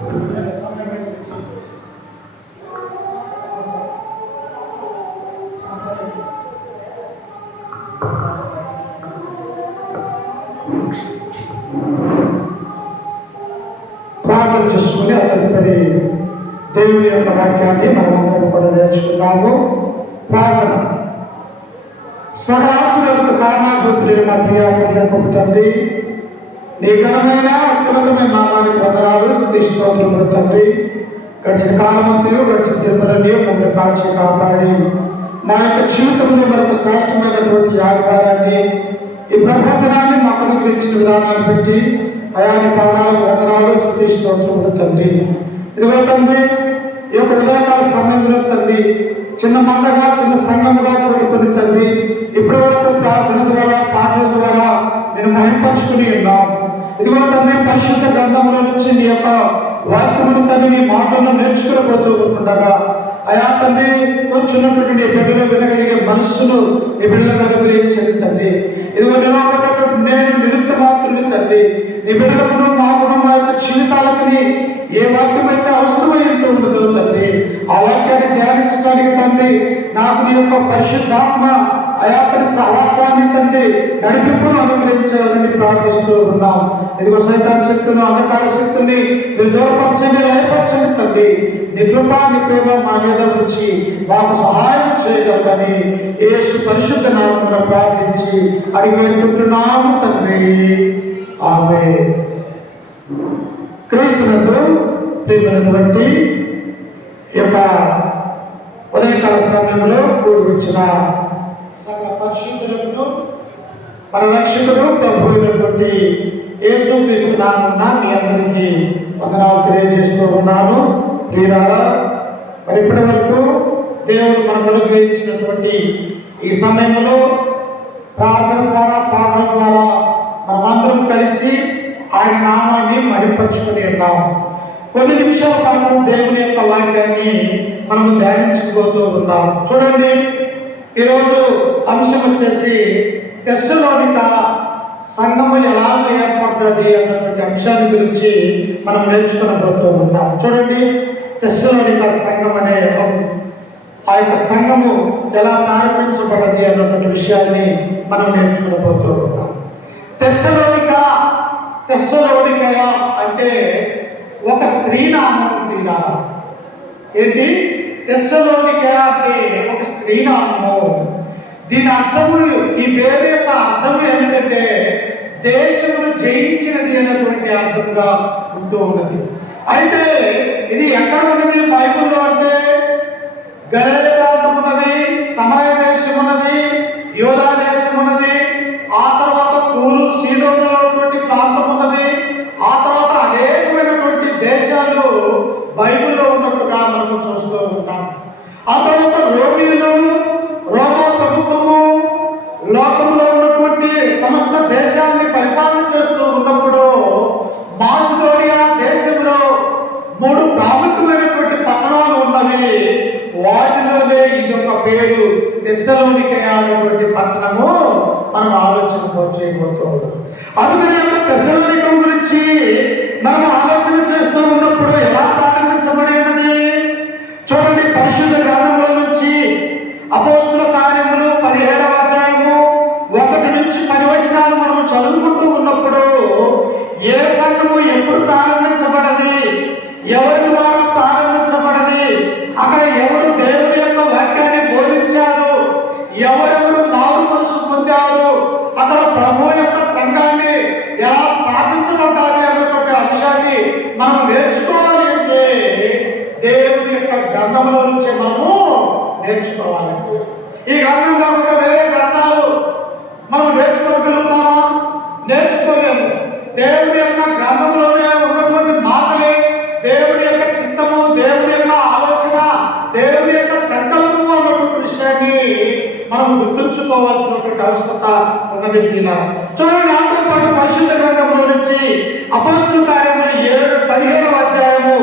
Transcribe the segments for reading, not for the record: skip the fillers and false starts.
ప్రార్థన చేసుకుని తదుపరి దేవుని యొక్క వాక్యాన్ని మనమందరం కూడా నేర్చుకున్నాము. ప్రార్థన. సర్వాసులకు కారణాభూతులైన మా ప్రియాపడిన తండ్రి, నీ ఘనమైన అత్యున్నతమైన నామానికి వందనాలు, స్తోత్రములు తండ్రి. గడిచిన కాలమంతయు గడిచిన దినములన్నీ మమ్మల్ని కాల్చి కాపాడి మా యొక్క జీవితంలో మనకు శ్రేష్టమైనటువంటి ఆహారాన్ని, ఈ ప్రబోధనాన్ని మాకు అనుగ్రహించిన విధానాన్ని పెట్టి అయాని పాదాలు వందనాలు, స్తోత్రములు తండ్రి. ఇదిగో తండ్రి, ఈ యొక్క ఉదయకాల సమయంలో తండ్రి చిన్న మందగా చిన్న సంఘముగా కూడుకుని తండ్రి ఇప్పటి వరకు ప్రార్థన ద్వారా పాటల ద్వారా నేను మహింపరుచుకుని ఉన్నాను. ఇదిగో తండ్రి, పరిశుద్ధ గ్రంథంలో నుంచి నీ యొక్క వాక్యములు తండ్రి నీ మాటలను నేర్చుకోబోతూ ఉంటుండగా అయా తండ్రి కూర్చున్నటువంటి నీ బిడ్డలు వినగలిగే మనస్సును నీ బిడ్డలకు అనుగ్రహించండి తండ్రి. ఇదిగో నిలబడినటువంటి నేను నిరుక్త మాత్రుని తండ్రి, నీ బిడ్డలకు మాకు మా యొక్క జీవితాలకి ఏ వాక్యం అయితే అవసరమై ఉంటుందో తండ్రి ఆ వాక్యాన్ని ధ్యానించడానికి తండ్రి నాకు నీ యొక్క పరిశుద్ధాత్మ అయాత్రి సహవాసాన్ని తండ్రి నడిపింపును అనుగ్రహించాలని ప్రార్థిస్తూ ఉన్నాం. ఇదిగో సైతాన్ శక్తులను అంధకార శక్తుల్ని మీరు దూరపరచండి, లయపరచండి తండ్రి. నీ కృప నీ ప్రేమ మా మీద నుంచి మాకు సహాయం చేయగలరని యేసు పరిశుద్ధ నామమున ప్రార్థించి అడిగి వేడుకుంటున్నాము తండ్రి. ఆమేన్. క్రీస్తునందు ప్రియమైనటువంటి ఈ యొక్క ఉదయకాల సమయంలో కూర్చున్న సకల పరిశుద్ధులను మన రక్షకుడు ప్రభువైనటువంటి యేసు క్రీస్తు నామమున మీ అందరికీ వందనాలు తెలియజేస్తూ ఉన్నాను. ప్రియులారా, మరి ఇప్పటి వరకు దేవుడు మనకు అనుగ్రహించినటువంటి ఈ సమయంలో ప్రార్థన ద్వారా పాటల ద్వారా మనమందరం కలిసి ఆయన నామాన్ని మహింపరుచుకుని ఉన్నాం. కొన్ని నిమిషాల పాటు దేవుని యొక్క వాక్యాన్ని మనం ధ్యానించుకోబోతూ ఉన్నాం. చూడండి, ఈరోజు అంశం వచ్చేసి తెస్సలోనిక సంఘము ఎలా ఏర్పడుతుంది అన్నటువంటి అంశాన్ని గురించి మనం నేర్చుకునబోతూ ఉంటాం. చూడండి, తెస్సలోనిక సంఘం అనే ఆ యొక్క సంఘము ఎలా ప్రారంభించబడింది అన్నటువంటి విషయాన్ని మనం నేర్చుకునబోతూ ఉంటాం. తెస్సలోనిక అంటే ఒక స్త్రీ నామం. ఏంటి? తెస్సలోనిక అంటే ఒక స్త్రీ నామము. దీని అర్థము, ఈ పేరు యొక్క అర్థం ఏంటంటే దేశమును జయించినది అన్నటువంటి అర్థంగా ఉంటూ ఉన్నది. అయితే ఇది ఎక్కడ ఉన్నది బైబిల్లో అంటే గలిలయ ప్రాంతం ఉన్నది, సమరయ దేశం ఉన్నది, యోధా దేశం ఉన్నది, ఆ తర్వాత తూరు సీదోనులో ఉన్నటువంటి ప్రాంతం ఉన్నది, ఆ తర్వాత అనేకమైనటువంటి దేశాలు బైబిల్లో ఉన్నట్టుగా మనం చూస్తూ ఉంటాం. ఆ తర్వాత రోమీయులు, రోమా ప్రభుత్వము లోకంలో ఉన్నటువంటి సమస్త దేశాన్ని పరిపాలన చేస్తూ ఉన్నప్పుడు మాసిదోనియా దేశంలో 3 ప్రాముఖ్యమైనటువంటి పట్టణాలు ఉన్నవి. వాటిలోనే ఇది ఒక పేరు తెస్సలోనిక అనేటువంటి పట్టణము మనం ఆలోచన చేయబోతాం. అందుకని తెస్సలోనిక గురించి మనం ఆలోచన చేస్తూ ఉన్నప్పుడు ఎలా ప్రారంభించబడి ఉన్నది చూడండి. పరిశుద్ధ గ్రంథంలో నుంచి అపోస్తుల కార్యములు 17వ అధ్యాయము 1 నుంచి 10 వచనాలు మనం చదువుకుంటూ ఉన్నప్పుడు ఏ సంఘము ఎప్పుడు ప్రారంభించబడది, ఎవరి ద్వారా ప్రారంభించబడది, అక్కడ ఎవరు దేవుని యొక్క వాక్యాన్ని బోధించారు, ఎవరెవరు మారు మనసు పొందారు, అక్కడ ప్రభు యొక్క సంఘాన్ని ఎలా స్థాపించబడ్డాలి అన్నటువంటి అంశాన్ని మనం నేర్చుకోవాలి. అంటే దేవుని యొక్క గ్రంథంలో నుంచి మనము నేర్చుకోవాలి. ఈ గ్రంథం కాకుండా వేరే గ్రంథాలు మనం నేర్చుకోగలుగుతామా? నేర్చుకోలేము. దేవుని యొక్క గ్రంథంలోనే ఉన్నటువంటి మాటలే దేవుని యొక్క చిత్తము, దేవుని యొక్క ఆలోచన, దేవుని యొక్క సంకల్పము అన్నటువంటి విషయాన్ని మనం గుర్తుంచుకోవాల్సినటువంటి అవసరత ఉన్నది. చూడండి, నాతో పాటు పరిశుద్ధ గ్రంథంలో నుంచి అపోస్తుల కార్యములు 17వ అధ్యాయము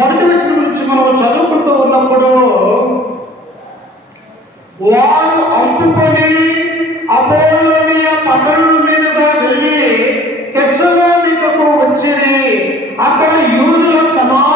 1వ వచనం నుంచి మనం చదువుకుంటూ ఉన్నప్పుడు వారు అంటుకొని అపోలోనియ పట్టణం మీదుగా వెళ్ళి తెస్సలోనికకు వచ్చి అక్కడ యూదుల సమాజం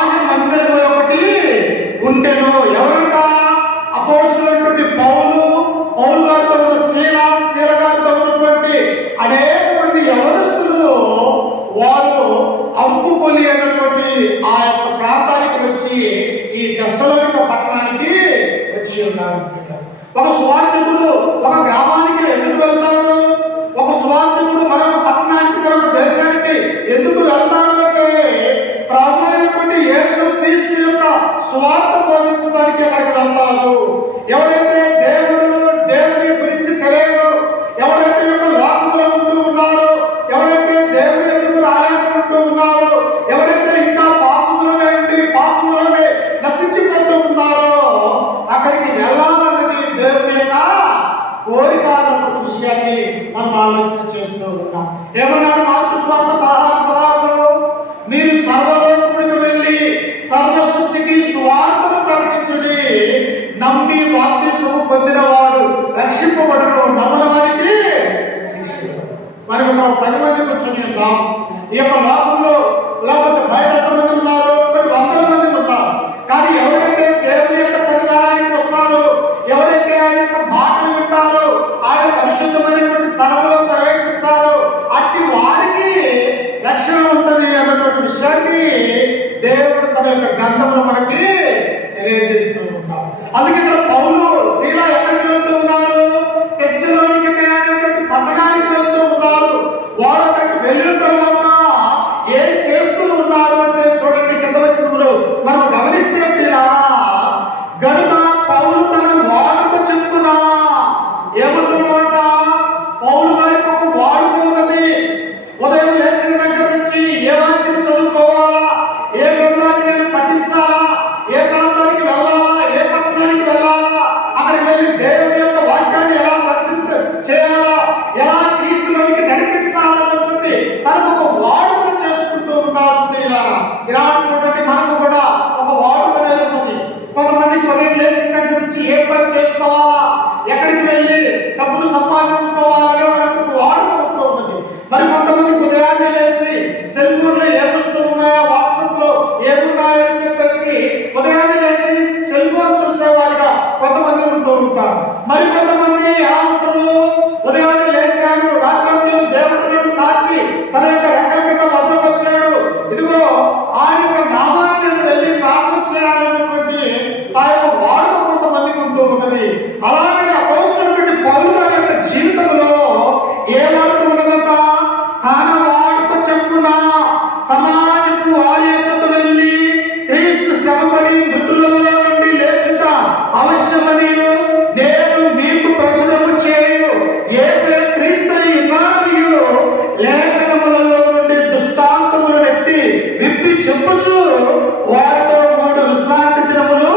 అయినటువంటి ఆ యొక్క ప్రాంతానికి వచ్చి ఈ తెస్సలోనిక పట్టణానికి వచ్చి ఉన్నారు. ఒక సువార్థికుడు ఒక గ్రామానికి ఎందుకు వెళ్తాడు? ఒక సువార్థికుడు మరొక పట్టణానికి మరొక దేశానికి ఎందుకు వెళ్తాడు అంటే ప్రభు అయినటువంటి యేసు క్రీస్తు యొక్క సువార్త బోధించడానికి అక్కడికి వెళ్తారు. ఎవరైతే దేవుని గురించి తెలియదు, ఎవరైతే యొక్క లోకంలో ఉంటూ ఉన్నారో, ఎవరైతే దేవుని ఎందుకు రాలేకుంటూ ఉన్నారో, ఎవరైతే ఇంకా పాపంలోనే నశించిపోతూ ఉన్నారో అక్కడికి వెళ్ళాలన్నది దేవుని యొక్క కోరిక అన్నటువంటి విషయాన్ని మనం ఆలోచన చేస్తూ ఉన్నాం. ఏమన్నాడు మార్కు సువార్త 16:16? మీరు సర్వలోకములకు వెళ్ళి సర్వ సృష్టికి సువార్తను ప్రకటించుడి, నమ్మి బాప్తిస్మము పొందినవాడు రక్షింపబడును, నమ్మని వారికి మరి ఒక 10 మంది కూర్చొని ఉన్నాం. ఈ యొక్క లోకంలో లేకపోతే బయట ఎంతమంది ఉన్నారు? 100 మంది ఉన్నారు. కానీ ఎవరైతే దేవుని యొక్క సన్నిధానానికి వస్తారో, ఎవరైతే ఆయన యొక్క మాటలు వింటారో, ఆయన పరిశుద్ధమైనటువంటి స్థలంలో ప్రవేశిస్తారో అట్టి వారికి రక్షణ ఉంటుంది అన్నటువంటి విషయాన్ని దేవుడు తన యొక్క గ్రంథంలో మనకి తెలియజేస్తూ ఉంటారు. అందుకే ఇక్కడ పౌలు శీల ఎక్కడికి వెళ్తూ ఉన్నారు? తెస్సలోనిక అనేటువంటి పట్టణానికి వెళ్తూ ఉన్నారు. వారు అక్కడికి వెళ్ళిన తర్వాత ఏం చేస్తూ ఉన్నారు అంటే చూడండి, కింద వచ్చినప్పుడు మనం గమనిస్తే గనుక పౌలు తన వాడుక చెప్పునా ఏమంటున్నారట? పౌలు గారికి ఒక వాడుక ఉన్నది. ఉదయం లేచిన దగ్గర నుంచి ఏ వాక్యం చదువుకోవాలా, ఏ గ్రంథాన్ని నేను పఠించాలా, ఏ ప్రాంతానికి వెళ్ళాలా, ఏ పట్టణానికి వెళ్ళాలా, అక్కడికి వెళ్ళి దేవుని యొక్క వాక్యాన్ని ఎలా చేయాలా, ఎలా క్రీస్తులోకి నడిపించాలన్నటువంటి తనకు ఒక వాడుక చేసుకుంటూ ఉన్నారు. ఇలా చూడండి, మనకు కూడా ఒక వాడుక అనేది ఉంది. కొంతమందికి ఉదయం లేచిన దగ్గర నుంచి ఏ పని చేసుకోవాలా, ఎక్కడికి వెళ్ళి డబ్బులు సంపాదించుకోవాలని వాళ్ళకి ఒక వాడుక ఉంటూ ఉన్నది. మరి కొంతమంది ఉదయాన్నే లేచి సెల్ ఫోన్లో ఏమొస్తూ ఉన్నాయో, వాట్సాప్ లో ఏమున్నాయని చెప్పేసి ఉదయాన్నే లేచి సెల్ ఫోన్ చూసేవారుగా కొంతమంది ఉంటూ ఉంటారు. మరి కొంతమంది ఎలా ఉంటారు? ఉదయాన్నే లేచాడు, రాత్రి దేవుడు కాచి తన యొక్క రెక్కల కింద భద్రపరిచాడు, ఇదిగో ఆయన యొక్క నామాన్ని వెళ్ళి ప్రార్థన చేయాలన్నటువంటి ఆ యొక్క వాడుక కొంతమందికి ఉంటూ ఉన్నది. అలాగే అపోస్తలుడైన పౌలు గారి యొక్క జీవితంలో ఏ వాడుక ఉన్నదంట? వాడుక చెప్పున సమాజపు వారి యొద్దకు వెళ్ళి క్రీస్తు శ్రమపడి మృతులలో నుండి లేచుట అవశ్యమని నేను మీకు ప్రచురము చేయు, యేసే క్రీస్తు ఉన్నాడు లేఖనములలో నుండి దృష్టాంతములను ఎత్తి విప్పి చెప్పుచు వారితో 3 విశ్రాంతి దినములు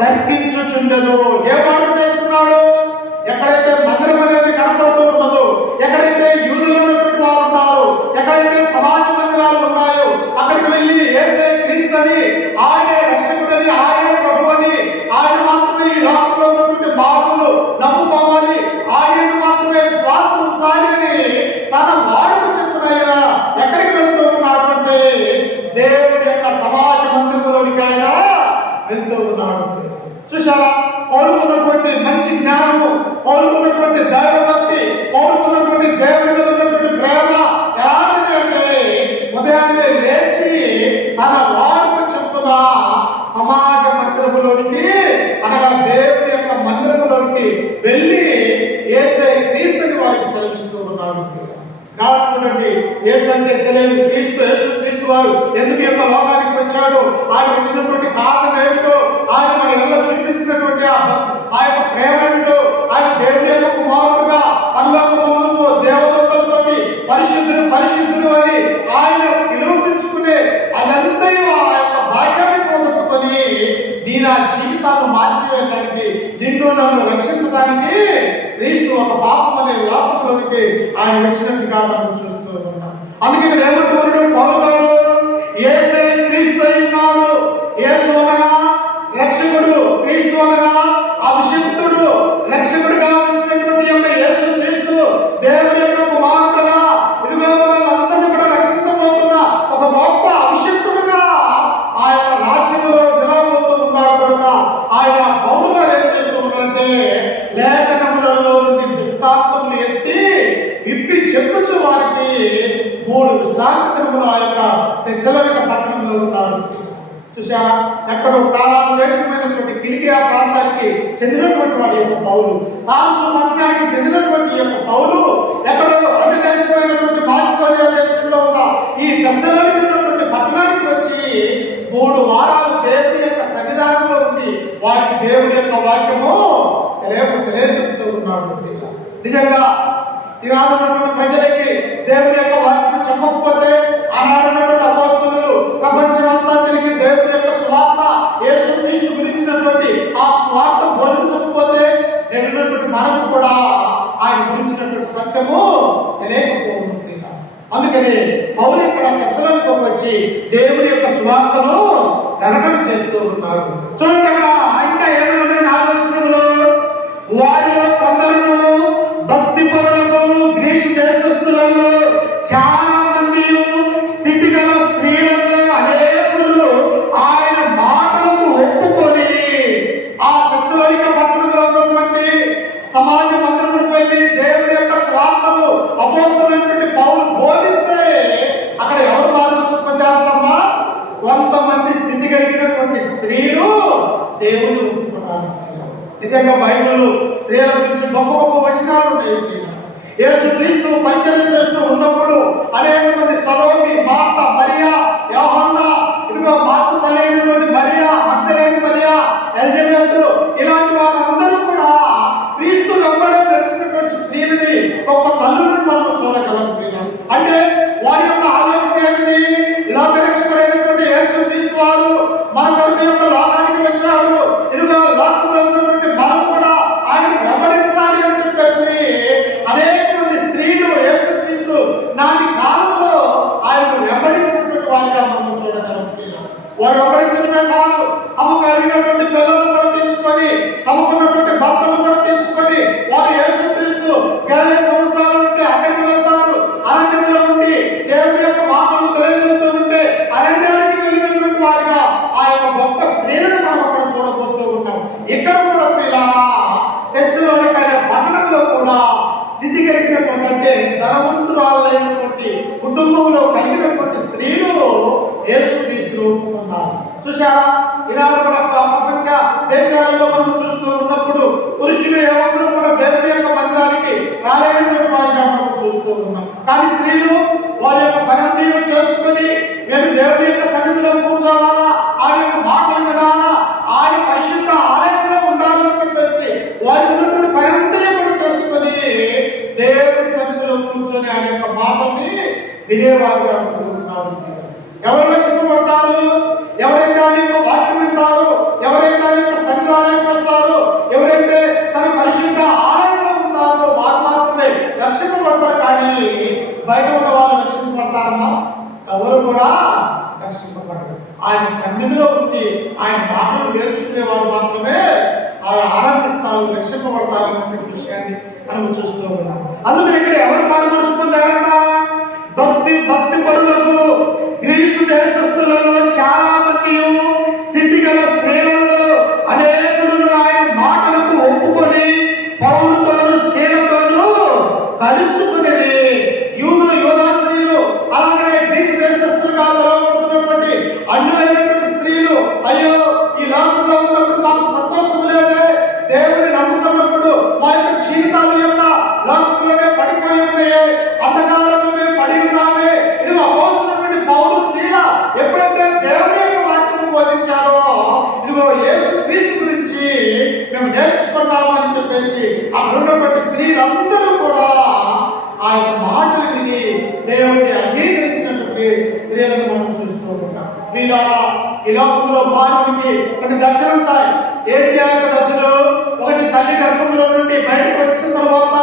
తర్కించుచుండెను. ఏ వాడు చేస్తున్నాడు? ఎక్కడైతే మందిరం అనేది కనబడుతూ ఉన్నదో, ఎక్కడైతే యూదులు వారు ఉన్నారో, ఎక్కడైతే సమాజ మందిరాలు ఉన్నాయో అక్కడికి వెళ్ళి యేసే క్రీస్తు అని, ఆయనే రక్షకుడని, ఆయనే ప్రభు అని, ఆయన మాత్రమే ఈ లోకంలో ఉన్నటువంటి మానవులు నమ్ముకోవాలి, ఆయనను మాత్రమే విశ్వాసం ఉంచాలి అని తన వాడుకు చెప్పునైనా ఎక్కడికి వెళ్తూ ఉన్నాడు అంటే దేవుడి యొక్క సమాజ మందిరంలోనికి ఆయన వెళ్తూ ఉన్నాడు. చూసారా, పౌరుకున్నటువంటి మంచి జ్ఞానము, పౌరుకున్నటువంటి దైవభక్తి, పౌరుకున్నటువంటి దేవుడి మీద ఉన్నటువంటి ప్రేమ ఎలాంటిది అంటే ఉదయాన్నే లేచి తన వాడుకు చెప్పున సమాజ మందిరములోనికి అనగా దేవుడి యొక్క మందిరములోనికి వెళ్ళి యేసే క్రీస్తుని వారికి సెలవిస్తూ ఉన్నాడు. కాబట్టి చూడండి, యేసు అంటే తెలియదు, యేసు క్రీస్తు వారు ఎందుకు యొక్క లోకానికి వచ్చాడు, ఆయన వచ్చినటువంటి కారణం ఏమిటో, ఆయన మన ఎలా చూపించినటువంటి ఆ యొక్క ప్రేమ ఏమిటో, ఆయన దేవుని యొక్క కుమారుడుగా పరలోకమందు దేవదూతలతో పరిశుద్ధులు అని ఆయన నిరూపించుకునే అదంతా ఆ యొక్క భాగ్యాన్ని పోగొట్టుకొని నీ నా జీవితాన్ని మార్చివేయడానికి, నిన్ను నన్ను రక్షించడానికి క్రీస్తు ఒక పాపం అనే లోకంలోకి ఆయన వచ్చినట్టుగా మనం చూస్తూ ఉన్నాం. అందుకే ఏమంటున్నాడు పౌలు గారు? యేసే క్రీస్తు ఉన్నాడు. యేసు అనగా రక్షకుడు, క్రీస్తు అనగా అభిషిక్తుడు, రక్షకుడుగా వచ్చినటువంటి యొక్క యేసు క్రీస్తు దేవుని యొక్క కుమారుడుగా ఇదిగో మనల్ని కూడా రక్షించబోతున్న ఒక గొప్ప అభిషిక్తుడుగా ఆ యొక్క రాజ్యంలో నిలవబోతూ ఉన్నాడు. కనుక ఆయన పౌలు గారు ఏం చేస్తూ ఉన్నారంటే లేఖనములలో దృష్టాంతములు ఎత్తి విప్పి చెప్పుచు వారికి 3 విశ్రాంతి దినములు ఆ యొక్క తెస్సలోనిక పట్టణంలో ఉన్నారు. చూసారా, ఎక్కడో కాలం దేశమైనటువంటి కిలికియా ప్రాంతానికి చెందినటువంటి వాడి యొక్క పౌలు, తార్సు పట్టణానికి చెందినటువంటి యొక్క పౌలు ఎక్కడో అన్ని దేశమైనటువంటి మాసిదోనియా దేశంలో ఉన్న ఈ తెస్సలోనికైనటువంటి పట్టణానికి వచ్చి 3 వారాలు దేవుడి యొక్క సన్నిధానంలో ఉండి వారికి దేవుడి యొక్క వాక్యము తెలియజెప్తూ ఉన్నాడు. నిజంగా ఈనాడు ఉన్నటువంటి ప్రజలకి దేవుడి యొక్క వాక్యం చెప్పకపోతే, ఆనాడు ఉన్నటువంటి అపోస్తలులు ప్రపంచమంతా తిరిగి దేవుడి యొక్క స్వార్థ యేసుక్రీస్తు గురించినటువంటి ఆ స్వార్థ బోధించకపోతే నేనున్నటువంటి మనకు కూడా ఆయన గురించినటువంటి సత్యము తెలియకపోతుంది. అందుకని పౌలు ఇక్కడ తెస్సలోనికకు వచ్చి దేవుడి యొక్క స్వార్థను ప్రకటన చేస్తూ ఉన్నారు. చూడండి, ఇంకా ఏమైనా 4వ వచనంలో వారిలో కొందరు భక్తి పరులకు గ్రీసు దేశస్థులలో చాలా మంది స్థితిగల స్త్రీలలో అనేకులు ఆయన మాటలకు ఒప్పుకొని ఆ తెస్సలోనిక పట్టణంలో ఉన్నటువంటి సమాజ మందిరముకు వెళ్ళి దేవుడి యొక్క స్వార్థము అపోస్తలుడైనటువంటి పౌలు బోధిస్తే అక్కడ ఎవరు బాధ పొందారమ్మా? కొంతమంది స్థితి కలిగినటువంటి స్త్రీలు దేవుని ఒప్పుకున్నారు. నిజంగా బైబిల్లో స్త్రీల గురించి గొప్ప గొప్ప వచనాలు ఉన్నాయి. యేసుక్రీస్తు పరిచయం చేస్తూ ఉన్నప్పుడు అనేక మంది సలోమి, మార్త, మరియా, యోహన్నా, ఇదిగో మార్త తల్లి మరియా, మగ్దలేని మరియా, ఎలిజబెత్, ఇలాంటి వాళ్ళందరూ కూడా క్రీస్తు వెంబడే నడిచినటువంటి స్త్రీలని గొప్ప తల్లులను మనం చూడగలం. అంటే వారి యొక్క ఆలోచన ఏమిటి? లోకరక్షకుడైనటువంటి యేసుక్రీస్తు వారు మన కొరకు యొక్క లోకానికి వచ్చాడు, ఇదిగో లోకంలో ఉన్నటువంటి మనం కూడా ఆయన వెంబడించాలి అని చెప్పేసి అనేక మంది స్త్రీలు యేసుక్రీస్తు నాటి కాలంలో ఆయన వెంబడించినటువంటి వారిగా మనం చూడగలం. వారు వెంబడించడమే కాదు, అమ్మకలిగినటువంటి పిల్లలు కూడా తీసుకొని, అమ్ముకున్నటువంటి భర్తలు కూడా తీసుకొని వారు యేసుక్రీస్తు గలిలయ సముద్రాల నుండి అక్కడికి వెళ్తారు. అరణ్యంలో ఉండి దేవుని యొక్క మాటలు తెలియజేస్తూ ఉంటే అరణ్యానికి వెళ్ళినటువంటి వారిగా ఆ యొక్క గొప్ప స్త్రీలను మనం అక్కడ చూడబోతూ ఉన్నాం. ఇక్కడ కూడా తెస్సలోనిక పట్టణంలో కూడా స్థితి కలిగినటువంటి, అంటే ధనవంతురాలైనటువంటి కుటుంబంలో కలిగినటువంటి స్త్రీలు యేసుక్రీస్తును ఒప్పుకున్నారు. చూశారా, ఈనాడు కూడా ప్రపంచ దేశాలలో మనం చూస్తూ ఉన్నప్పుడు పురుషులు ఎవరు కూడా దేవుని యొక్క మందిరానికి రాలేనటువంటి వారిగా మనం చూస్తూ ఉన్నాం. కానీ స్త్రీలు వారి యొక్క పని చేసుకుని మేము దేవుని యొక్క సన్నిధిలో కూర్చోవాలా, ఆయన యొక్క మాటలు వినాలా, ఆయన పరిశుద్ధ ఆలయంలో ఉండాలని చెప్పేసి వారి ఉన్నటువంటి పని కూడా చేసుకుని దేవుని సన్నిధిలో కూర్చొని ఆయన యొక్క మాటల్ని వినేవారుగా ఉంటున్నారు. ఎవరు రక్షింపబడతారు? ఎవరైతే ఆయన యొక్క వాక్యం వింటారు, ఎవరైతే ఆయన యొక్క సన్నిధానానికి వస్తారు, ఎవరైతే తన పరిశుద్ధ ఆలయంలో ఉంటారో వారు మాత్రమే రక్షింపబడతారు. కానీ బయట ఉన్న వాళ్ళు రక్షింపబడతారన్నా? ఎవరు కూడా రక్షింపబడరు. ఆయన సన్నిధిలో ఉండి ఆయన మాటలు నేర్చుకునే వారు మాత్రమే ఆయన ఆనందిస్తారు, రక్షింపబడతారు అనే విషయాన్ని మనం చూస్తూ ఉన్నాం. అందుకని ఇక్కడ ఎవరు పాల్గొంటారన్న భక్తి పరులకు గ్రీసు దేశస్థులలో చాలా మంది స్థితిగల స్త్రీలలో అనేకులు ఆయన మాటలకు ఒప్పుకొని పౌలుతోను శీలతోను కలుసుకునేది. యూదా స్త్రీలు, అలాగే గ్రీసు దేశస్థులుగా పిలువబడుతున్నటువంటి అన్యులైనటువంటి స్త్రీలు, అయ్యో ఈ లోకంలో ఉన్నప్పుడు మాకు సంతోషం లేదే, దేవుని నమ్ముతున్నప్పుడు మా యొక్క జీవితాల యొక్క లోకంలోనే పడిపోయి ఉన్నాయే, అంధకారంలోనే పడి ఉన్నామే. ఇది అపోస్తలుడైనటువంటి పౌలు, శీల ఎప్పుడైతే దేవుని యొక్క వాక్యం బోధించారో, ఇదిగో యేసుక్రీస్తు గురించి మేము నేర్చుకున్నాము అని చెప్పేసి అక్కడ ఉన్నటువంటి స్త్రీలందరూ కూడా ఆయన మాటలు విని దేవుడిని అంగీకరించినటువంటి స్త్రీలను మనం చూస్తూ ఉంటాం. ఈ లోకంలో భార్యకి కొన్ని దశలు ఉంటాయి. ఏంటి ఆ యొక్క దశలు? ఒకటి తల్లి గర్భంలో నుండి బయటకు వచ్చిన తర్వాత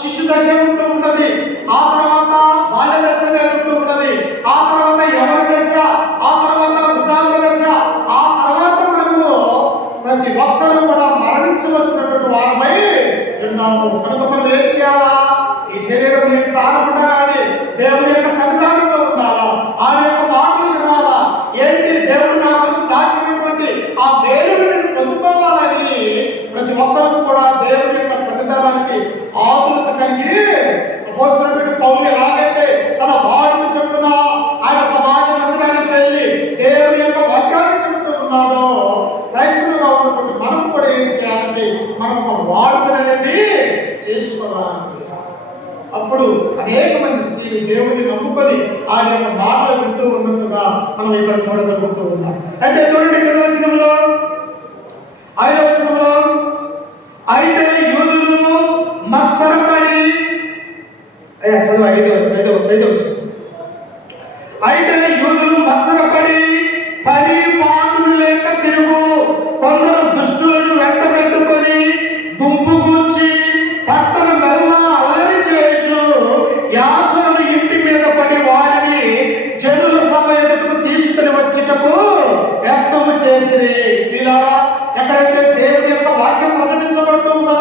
శిశు దశ ఉంటూ ఉన్నది, ఆ తర్వాత బాల్య దశ ఉంటూ ఉన్నది, ఆ తర్వాత యవన దశ, ఆ తర్వాత వృద్ధాప్య దశ, ఆ తర్వాత మనము ప్రతి ఒక్కరూ కూడా మరణించవలసినటువంటి వారమై ఉన్నాము. కనుక మనం ఏం చేయాలా? ఈ శరీరం నేను ప్రారంభంగానే దేవుని యొక్క సన్నిధానంలో ఉండాలా, ఆయన యొక్క మాటలు వినాలా. ఏంటి? దేవుడు నాకు దాచినటువంటి ఆ దేవుని పొందుకోవాలని ప్రతి ఒక్కరు కూడా దేవుని యొక్క సన్నిధానానికి ఆతురత కలిగి అపోస్తలుడైన పౌలు ఎలాగైతే తన భార్యకు చెప్పున ఆయన సమాజ మందిరానికి వెళ్ళి చేయడానికి మనం ఒక వాడుకలు అనేది చేసుకోవాలి. అప్పుడు అనేక మంది స్త్రీలు దేవుడిని నమ్ముకొని ఆయన యొక్క మాటలు వింటూ ఉన్నట్టుగా మనం ఇక్కడ చూడగలుగుతూ ఉన్నాం. అయితే చూడండి ఇక్కడ వచనంలో 5వ వచనంలో, అయితే యూదులు మత్సరపడి, అయితే యూదులు మత్సరపడి పరిపాలన లేక తిరుగు కొందరు దుష్టులను వెంటబెట్టుకొని గుంపు కూర్చి పట్టణ మెల్లా అలరి చేయొచ్చు యాసోను ఇంటి మీద పడి వారిని జనుల సభ ఎదుటకు తీసుకుని వచ్చేటకు యత్నము చేసిరి. ఇలా ఎక్కడైతే దేవుని యొక్క వాక్యం ప్రకటించబడుతుందో,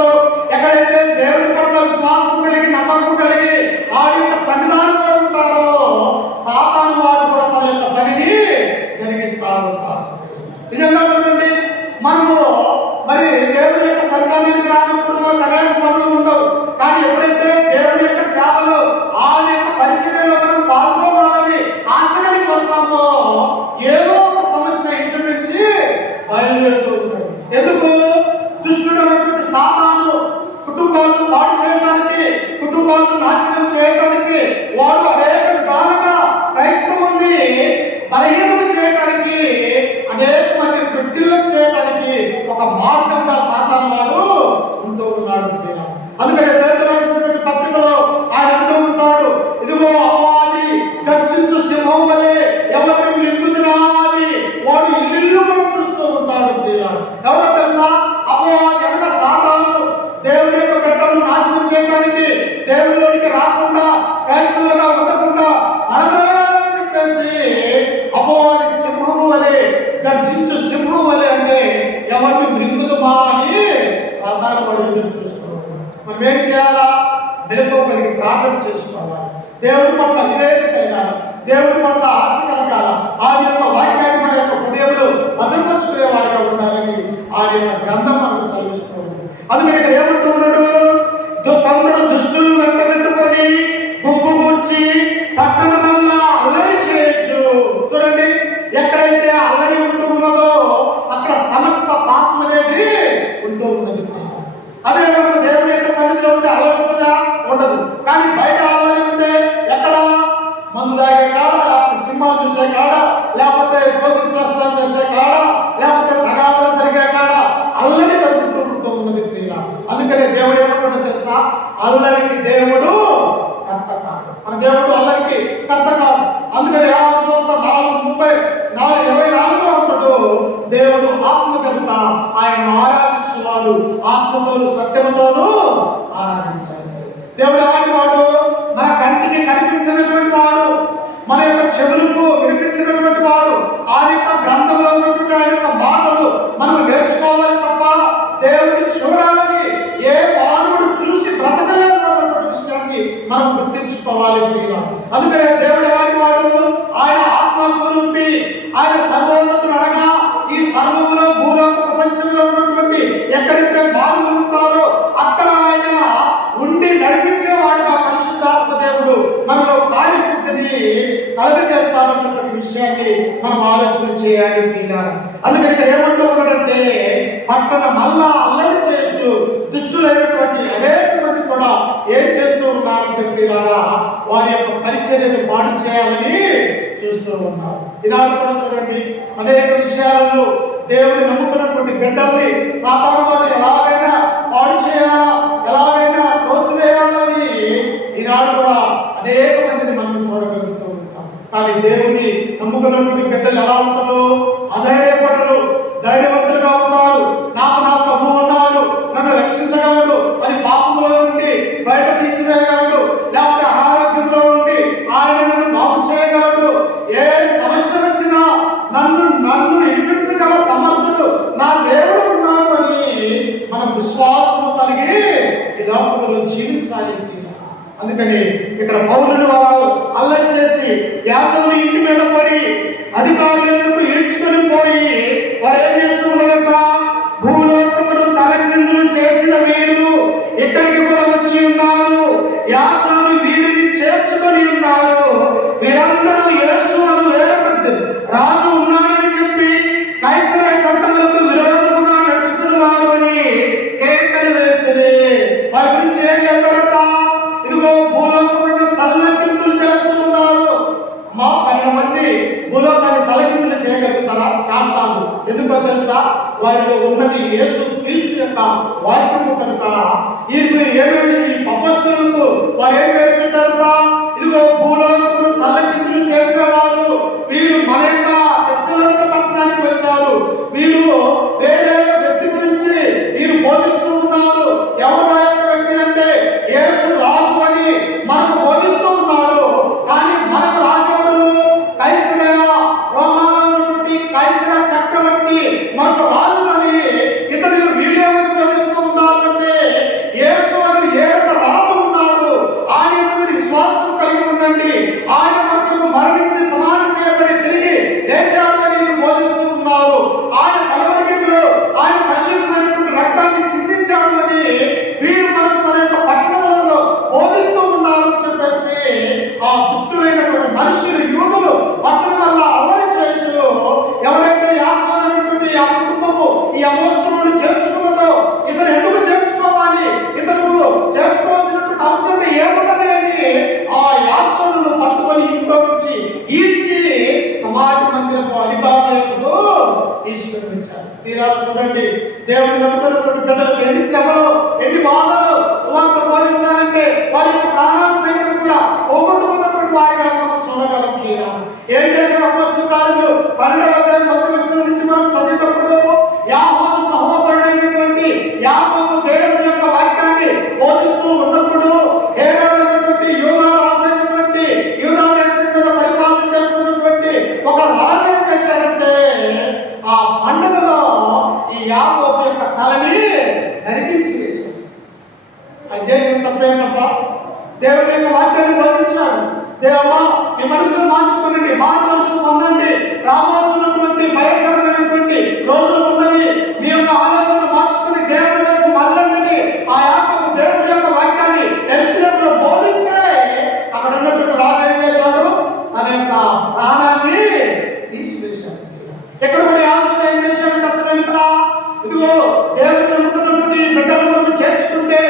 ఎక్కడైతే దేవుని పట్ల విశ్వాసం కలిగి నమ్మకం కలిగి ఆ యొక్క సన్నిధానంలో ఉంటారో సాతాను వాడు కూడా తన యొక్క పనిని జరిగిస్తా ఉంటారు. నిజంగా చూడండి, మనము మరి దేవుని యొక్క సన్నిధానానికి రానప్పుడు అనేక పనులు ఉండవు. కానీ ఎప్పుడైతే దేవుని యొక్క సేవలో ఆ యొక్క పరిచర్యలో మనం పాల్గొనాలని ఆశ కలిగి వస్తామో ఏదో ఒక సమస్య ఇంటి నుంచి బయలుదేరుతూ ఉంటాడు. ఎందుకు? దుష్టుడు సాతాను కుటుంబాలను పాడు చేయడానికి, కుటుంబాలను నాశనం చేయడానికి వాడు అనేక విధాలుగా క్రైస్తవుని బలహీనం చేయడానికి, అనేక మంది వృత్తిలను చేయడానికి ఒక మార్గంగా సాతాను వాడు ఉంటూ ఉన్నాడు. అందుకని పేతురు రాసినటువంటి పత్రికలో ఆయన అంటూ ఉంటాడు, ఇదిగో అపవాది గర్జించు సింహం వలె ఎవరిని నింపుతున్నా అని వాడు ఇల్లు కూడా చూస్తూ ఉంటాడు. ఎవరో తెలుసా? అపవాది అనగా సాతాను దేవుని యొక్క బిడ్డలను నాశనం చేయడానికి, దేవునిలోనికి రాకుండా క్రైస్తవులుగా ఉండకుండా అనగాలని చెప్పేసి అపవాది సింహము వలె గర్జించు సింహం వలె అంటే ఎవరిని మృంగుదుమా అని సాతాను వాడు ఎదురు చూస్తున్నాడు. మనం ఏం చేయాలా? మెలకువకి ప్రార్థన చేసుకోవాలి. దేవుడి పట్ల విధేయత కలగాలి, దేవుడి పట్ల ఆశ కలగాలి. ఆయన యొక్క వాక్యాన్ని మన యొక్క హృదయంలో భద్రపరుచుకునే వారిగా ఉండాలని ఆయన యొక్క గ్రంథం మనకు చదివిస్తూ ఉంది. అందుకని ఇక్కడ ఏమంటూ ఉన్నాడు? కొందరు దుష్టులు వెంటబెట్టుకొని గుంపు కూర్చి పట్టణ వల్ల అల్లరి చేయొచ్చు. చూడండి, ఎక్కడైతే అల్లరి ఉంటూ ఉన్నదో అక్కడ సమస్త పాపం అనేది ఉంటూ ఉన్నది. అదే దేవుని యొక్క సన్నిధిలో ఉంటే అల్లరి ఉంటుందా? ఉండదు. కానీ బయట అల్లరి ఉంటే ఎక్కడ? మందు తాగే కాడ, లేకపోతే సినిమాలు చూసే కాడ, లేకపోతే గోధుమ చేష్టలు చేసే కాడ, లేకపోతే తగాదాలు జరిగే కాడ అల్లరి జరుగుతూ ఉన్నది. అందుకనే దేవుడు ఏమంటాడో తెలుసా? అల్లరికి దేవుడు కర్త కాదు. మన దేవుడు అల్లరికి కర్త కాదు. అందుకని 24:24 అంటాడు, దేవుడు ఆత్మకర్త, ఆయన ఆరాధించువాడు ఆత్మతోను సత్యముతోను ఆరాధించాలి. దేవుడు అలాంటి వాడు, మన కంటికి కనిపించినటువంటి వాడు, మన యొక్క చెవులకు వినిపించినటువంటి వాడు. ఆ యొక్క గ్రంథంలో ఉన్నటువంటి ఆ యొక్క మాటలు మనం నేర్చుకోవాలి తప్ప దేవుడిని చూడాలని ఏ మానవుడు చూసి బ్రతకలేదు అన్నటువంటి విషయాన్ని మనం గుర్తించుకోవాలి. అందుకనే దేవుడు ఎలాంటి వాడు? ఆయన ఆత్మస్వరూపి, ఆయన సర్వోన్నతుడు. అనగా ఈ సర్వంలో భూలోక ప్రపంచంలో ఉన్నటువంటి ఎక్కడైతే మానవులు ఉంటారో అక్కడ ఆయన ఉండి నడిపించేవాడుగా పరిశుద్ధాత్మ దేవుడు మనలో కార్యసిద్ధిని కలుగజేస్తారన్నటువంటి విషయాన్ని మనం ఆలోచన చేయాలి. అందుకని ఇక్కడ ఏమంటూ ఉన్నాడంటే, పట్టణ మళ్ళా అల్లరి చేయొచ్చు దుష్టులైనటువంటి అనేక మంది కూడా ఏం చేస్తూ ఉన్నారంటే వారి యొక్క పరిచర్యను పాడు చేయాలని చూస్తూ ఉన్నారు. ఈనాడు కూడా చూడండి, అనేక విషయాలలో దేవుని నమ్ముకున్నటువంటి బిడ్డల్ని సాతాను వారు ఎలాగైనా పాడు చేయాలా, ఎలాగైనా తోసివేయాలని ఈనాడు కూడా అనేక మందిని మనం చూడగలుగుతూ ఉంటాం. కానీ దేవుని నమ్ముకున్నటువంటి బిడ్డలు ఎలా ఉంటారు? అధైర్యపడరు, ధైర్యవంతులుగా ఉంటారు. నాకు నా ప్రభువు ఉన్నాడు, నన్ను రక్షించగలడు, అది పాపంలో నుండి బయట తీసివేయగలడు, లేకపోతే అనారోగ్యంలో ఉండి ఆయన నన్ను బాగు చేయగలడు, ఏ సమస్య వచ్చినా నన్ను ఇడిపించగల సమర్థుడు నా దేవుడు ఉన్నాడు అని మనం విశ్వాసం కలిగి ఈ లోకంలో జీవించాలి. అందుకని ఇక్కడ పౌరులు వారు అల్లరి చేసి యాసోను ఇంటి మీద పడి అధికారులకు ఈడ్చుకొని పోయి వారు ఏం చేస్తున్నారట? భూలోకమును తలక్రిందులు చేసిన వీరు ఇక్కడికి కూడా వచ్చి ఉన్నారు, యాసోను వీరిని చేర్చుకొని ఉన్నారు, వీరందరూ యేసు అను వేరొక రాజు ఉన్నాడని చెప్పి కైసరయ చట్టములకు విరోధంగా నడుచుకున్నారు అని చేస్తాను. ఎందుకో తెలుసా? వారిలో ఉన్నది యేసు క్రీస్తు యొక్క వాక్యము కనుక ఏమైంది? ఈ అపొస్తలులకు వారు ఏం పేరు పెట్టారు? ఇదిగో భూలోకమును తలకిందులు చేసేవారు వీరు మన యొక్క తెస్సలోనిక పట్టణానికి వచ్చారు. వీరు వేరే వ్యక్తి గురించి వీరు బోధిస్తూ ఉన్నారు. ఎవరు ఆ యొక్క వ్యక్తి అంటే యేసు రాజు అని మనకు బోధిస్తూ ఉన్నారు. కానీ మనకు రాజుడు కైసరయ రోమాల నుండి కైసర చక్రవర్తి మనకు రాజు అని ఇతడు వీడియోని బోధిస్తూ ఉన్నారంటే యేసు అని ఏ రాజు ఉన్నాడు. ఆయన విశ్వాసం కలిగి ఉండండి. ఆయన మనకు మరణించి సమాధి చేయబడి తిరిగి లేచాడని బోధిస్తూ ఉన్నారు. ఆయన కలవరిలో ఆయన పరిశుద్ధమైనటువంటి రక్తాన్ని చిందించాడు అని వీరు మనకు మన యొక్క పట్టణంలో బోధిస్తూ ఉన్నారని చెప్పేసి ఆ దుష్టులైనటువంటి మనుషులు యూదులు పట్టణం వల్ల అల్లరి చేయొచ్చు. ఎవరైతే యాసమైనటువంటి ఆ కుటుంబము ఈ అపోస్తలులను చేర్చుకున్నదో ఇతను ఎందుకు చేర్చుకోవాలి, ఇతను చేర్చుకోవాల్సినటువంటి అవసరం ఏమున్నది అని ఆ యాసలను పట్టుకొని ఇంట్లో నుంచి ఈడ్చి సమాజ మందిరపు అధికారులకు తీసుకొచ్చారు. తీరా చూడండి, దేవుని నమ్ముకున్నటువంటి బిడ్డలకు ఎన్ని శ్రమలు, ఎన్ని బాధలు సువార్త బోధించాలంటే వారి యొక్క ప్రాణాల సైతం కూడా పోగొట్టుకున్నటువంటి వారిగా మనం చూడగలం. ఏం చేశారు అపోస్తలుల కార్యములు 12వ అధ్యాయం 1వ వచనం నుంచి మనం చదివినప్పుడు యాకోబు సహోదరుడైనటువంటి యాకోబు దేవుని యొక్క వాక్యాన్ని బోధిస్తూ ఉన్నప్పుడు హేరోదైనటువంటి యూదా రాజైనటువంటి యూదా దేశం మీద పరిపాలన చేస్తున్నటువంటి ఒక రాజు ఏం చేశారంటే ఆ పండుగలో ఈ యాకోబు యొక్క తలని నరికించి వేశాడు. అది చేసిన తప్పేనప్ప. దేవుని యొక్క వాక్యాన్ని బోధించాడు. దేవా మీ మనసును మార్చుకోనండి, మారు మనసు పొందండి, రాబోతున్నటువంటి భయంకరమైనటువంటి రోజులు ఉన్నవి. మీ యొక్క ఆలోచన మార్చుకుని దేవుని యొక్క మళ్ళండి. ఆ యాకోబు దేవుని యొక్క వాక్యాన్ని యెరూషలేములో బోధిస్తే అక్కడ ఉన్నటువంటి రాజు ఏం చేశాడు? తన యొక్క ప్రాణాన్ని తీసివేశాడు. ఎక్కడ కూడా యాసకుడు ఏం చేశాడంటే అసలు ఇదిగో దేవుని నమ్ముకున్నటువంటి బిడ్డలు మనం చేర్చుకుంటే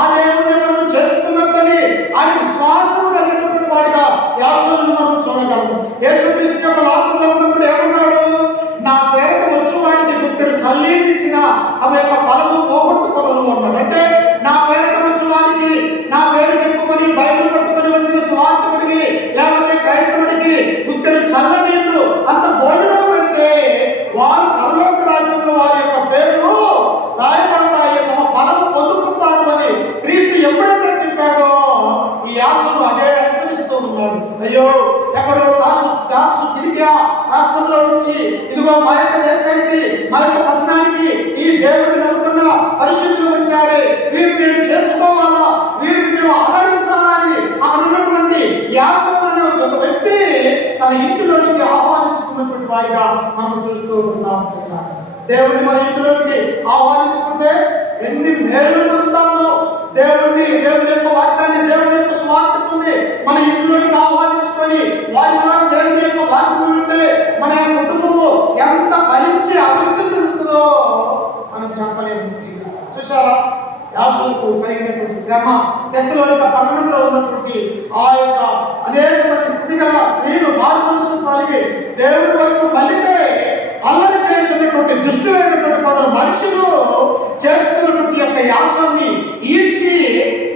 ఆ దేవుని మనం చేర్చుకున్నట్టని ఆయన విశ్వాసం కలిగినటువంటి వాడిగా యాసకులను మనం చూడగలము. యేసుక్రీస్తు యొక్క లోకంలో ఉన్నప్పుడు ఏమన్నాడు? నా పేరుకు వచ్చేవాడికి గుట్టెడు చల్లించిన ఆమె యొక్క ఫలము పోగొట్టుకోను అన్నాడు. అంటే నా పేరుకు వచ్చేవాడికి, నా పేరు చెప్పుకొని బైబిల్ పట్టుకొని వచ్చిన స్వార్థకుడికి లేకపోతే క్రైస్తవుడికి గుట్టెడు చల్ల నీళ్లు అంత భోజనం పెడితే వారు పరలోక రాజ్యంలో వారి యొక్క పేరు రాయబడతాయి, తమ ఫలము పొందుకుంటారు అని క్రీస్తు ఎప్పుడైతే చెప్పాడో ఈ యాసను అదే అనుసరిస్తూ ఉన్నాడు. అయ్యో ఎక్కడో దాసు తిరిగా రాష్ట్రంలో నుంచి ఇదిగో మా యొక్క దేశానికి మా యొక్క పట్టణానికి ఈ దేవుడిని నమ్ముకున్న పరిశుద్ధులు వచ్చారే, వీరిని నేను చేర్చుకోవాలా, వీరిని మేము ఆదరించాలా అని అక్కడ ఉన్నటువంటి యాసను అనే ఒక వ్యక్తి తన ఇంటిలోకి ఆహ్వానించుకున్నటువంటి వారిగా మనం చూస్తూ ఉన్నాం. దేవుడిని మన ఇంటిలోకి ఆహ్వానించుకుంటే ఎన్ని మేలు పొందుతామో. దేవుని యొక్క వాక్యాన్ని, దేవుని యొక్క స్వార్థకుని మన ఇంట్లోకి ఆహ్వానించుకొని వారి ద్వారా దేవుని యొక్క వాక్యం వింటే మన కుటుంబము ఎంత ఫలించి అభివృద్ధి చెందుతుందో మనం చెప్పలేము. చూసారా యాసకు కలిగినటువంటి శ్రమ, తెస్సలోనిక పట్టణంలో ఉన్నటువంటి ఆ యొక్క అనేక మంది స్థితిగల స్త్రీలు మారు మనసు కలిగి దేవుడి వైపు మళ్ళీతే అల్లరి చేస్తున్నటువంటి దుష్టులైనటువంటి కొందరు మనుషులు చేస్తున్నటువంటి యొక్క యాసాన్ని ఈడ్చి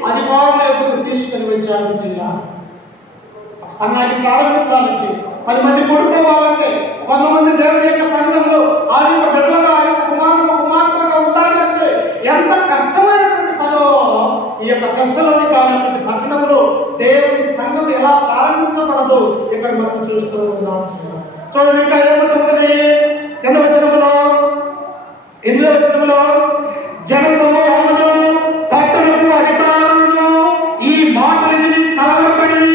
అధికారుల ఎదురు తీసుకుని వచ్చారు. సంఘాన్ని ప్రారంభించాలంటే, 10 మంది కూడుకోవాలంటే, 100 మంది దేవుని యొక్క సంఘంలో ఆ యొక్క బిడ్డలుగా ఆ యొక్క కుమార్తెగా ఉండాలంటే ఎంత కష్టమైనటువంటి పదో ఈ యొక్క తెస్సలోనిక అనేటువంటి పట్టణంలో దేవుని సంఘం ఎలా ప్రారంభించబడదు ఇక్కడ మనం చూస్తూ ఉన్నాం. చూడండి ఇంకా ఏమంటుంది కింద వచనంలో జన సమూహములు పట్టణపు అధికారులు ఈ మాటలని కలవబడి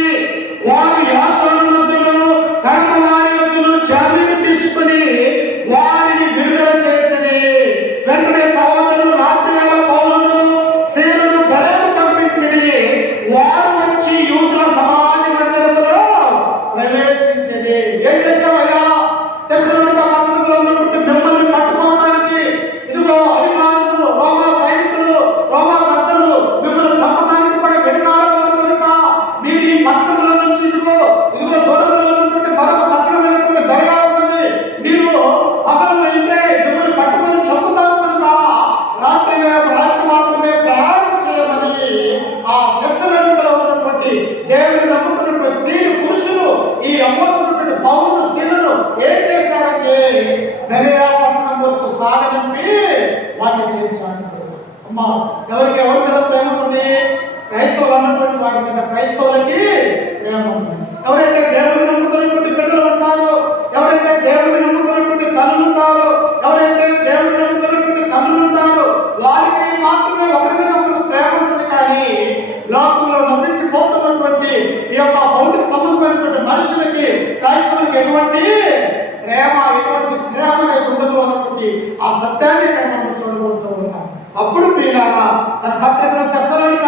వారి యాసోనులను కడప వారి యొద్దకు జామీను తీసుకుని వారిని విడుదల చేసి వెంటనే సహోదరులు రాత్రి వేళ పౌలును శీలను బెరను పంపించి వారు వచ్చి యూదుల సమాజ మందిరంలో ప్రవేశించింది. ఏం చేశావయ్యా? తెస్సలోనిక బెరేయా పట్టణం వరకు సాగనంపి వారిని చేర్చాను. అమ్మా, ఎవరికి ఎవరి మీద ప్రేమ ఉంది? క్రైస్తవులు అన్నటువంటి వారి మీద క్రైస్తవులకి ప్రేమ ఉంది. ఎవరైతే దేవుడిని నమ్ముకున్నటువంటి బిడ్డలు ఉంటారో, ఎవరైతే దేవుడిని నమ్ముకున్నటువంటి తల్లులు ఉంటారో, ఎవరైతే దేవుడిని నమ్ముకున్నటువంటి తల్లులు ఉంటారో వారికి మాత్రమే ఒకరి మీద ఒకరికి ప్రేమ ఉంటుంది. కానీ లోకంలో నశించిపోతున్నటువంటి ఈ యొక్క భౌతిక సంబంధమైనటువంటి మనుషులకి క్రైస్తవులకి ఎటువంటి ప్రేమ, ఎటువంటి స్నేహం అనేది ఉండదు అన్నటువంటి ఆ సత్యాన్ని ఇక్కడ మనం చూడబోతూ ఉన్నాం. అప్పుడు ప్రియులారా, తన పత్రికలో తెస్సలోనిక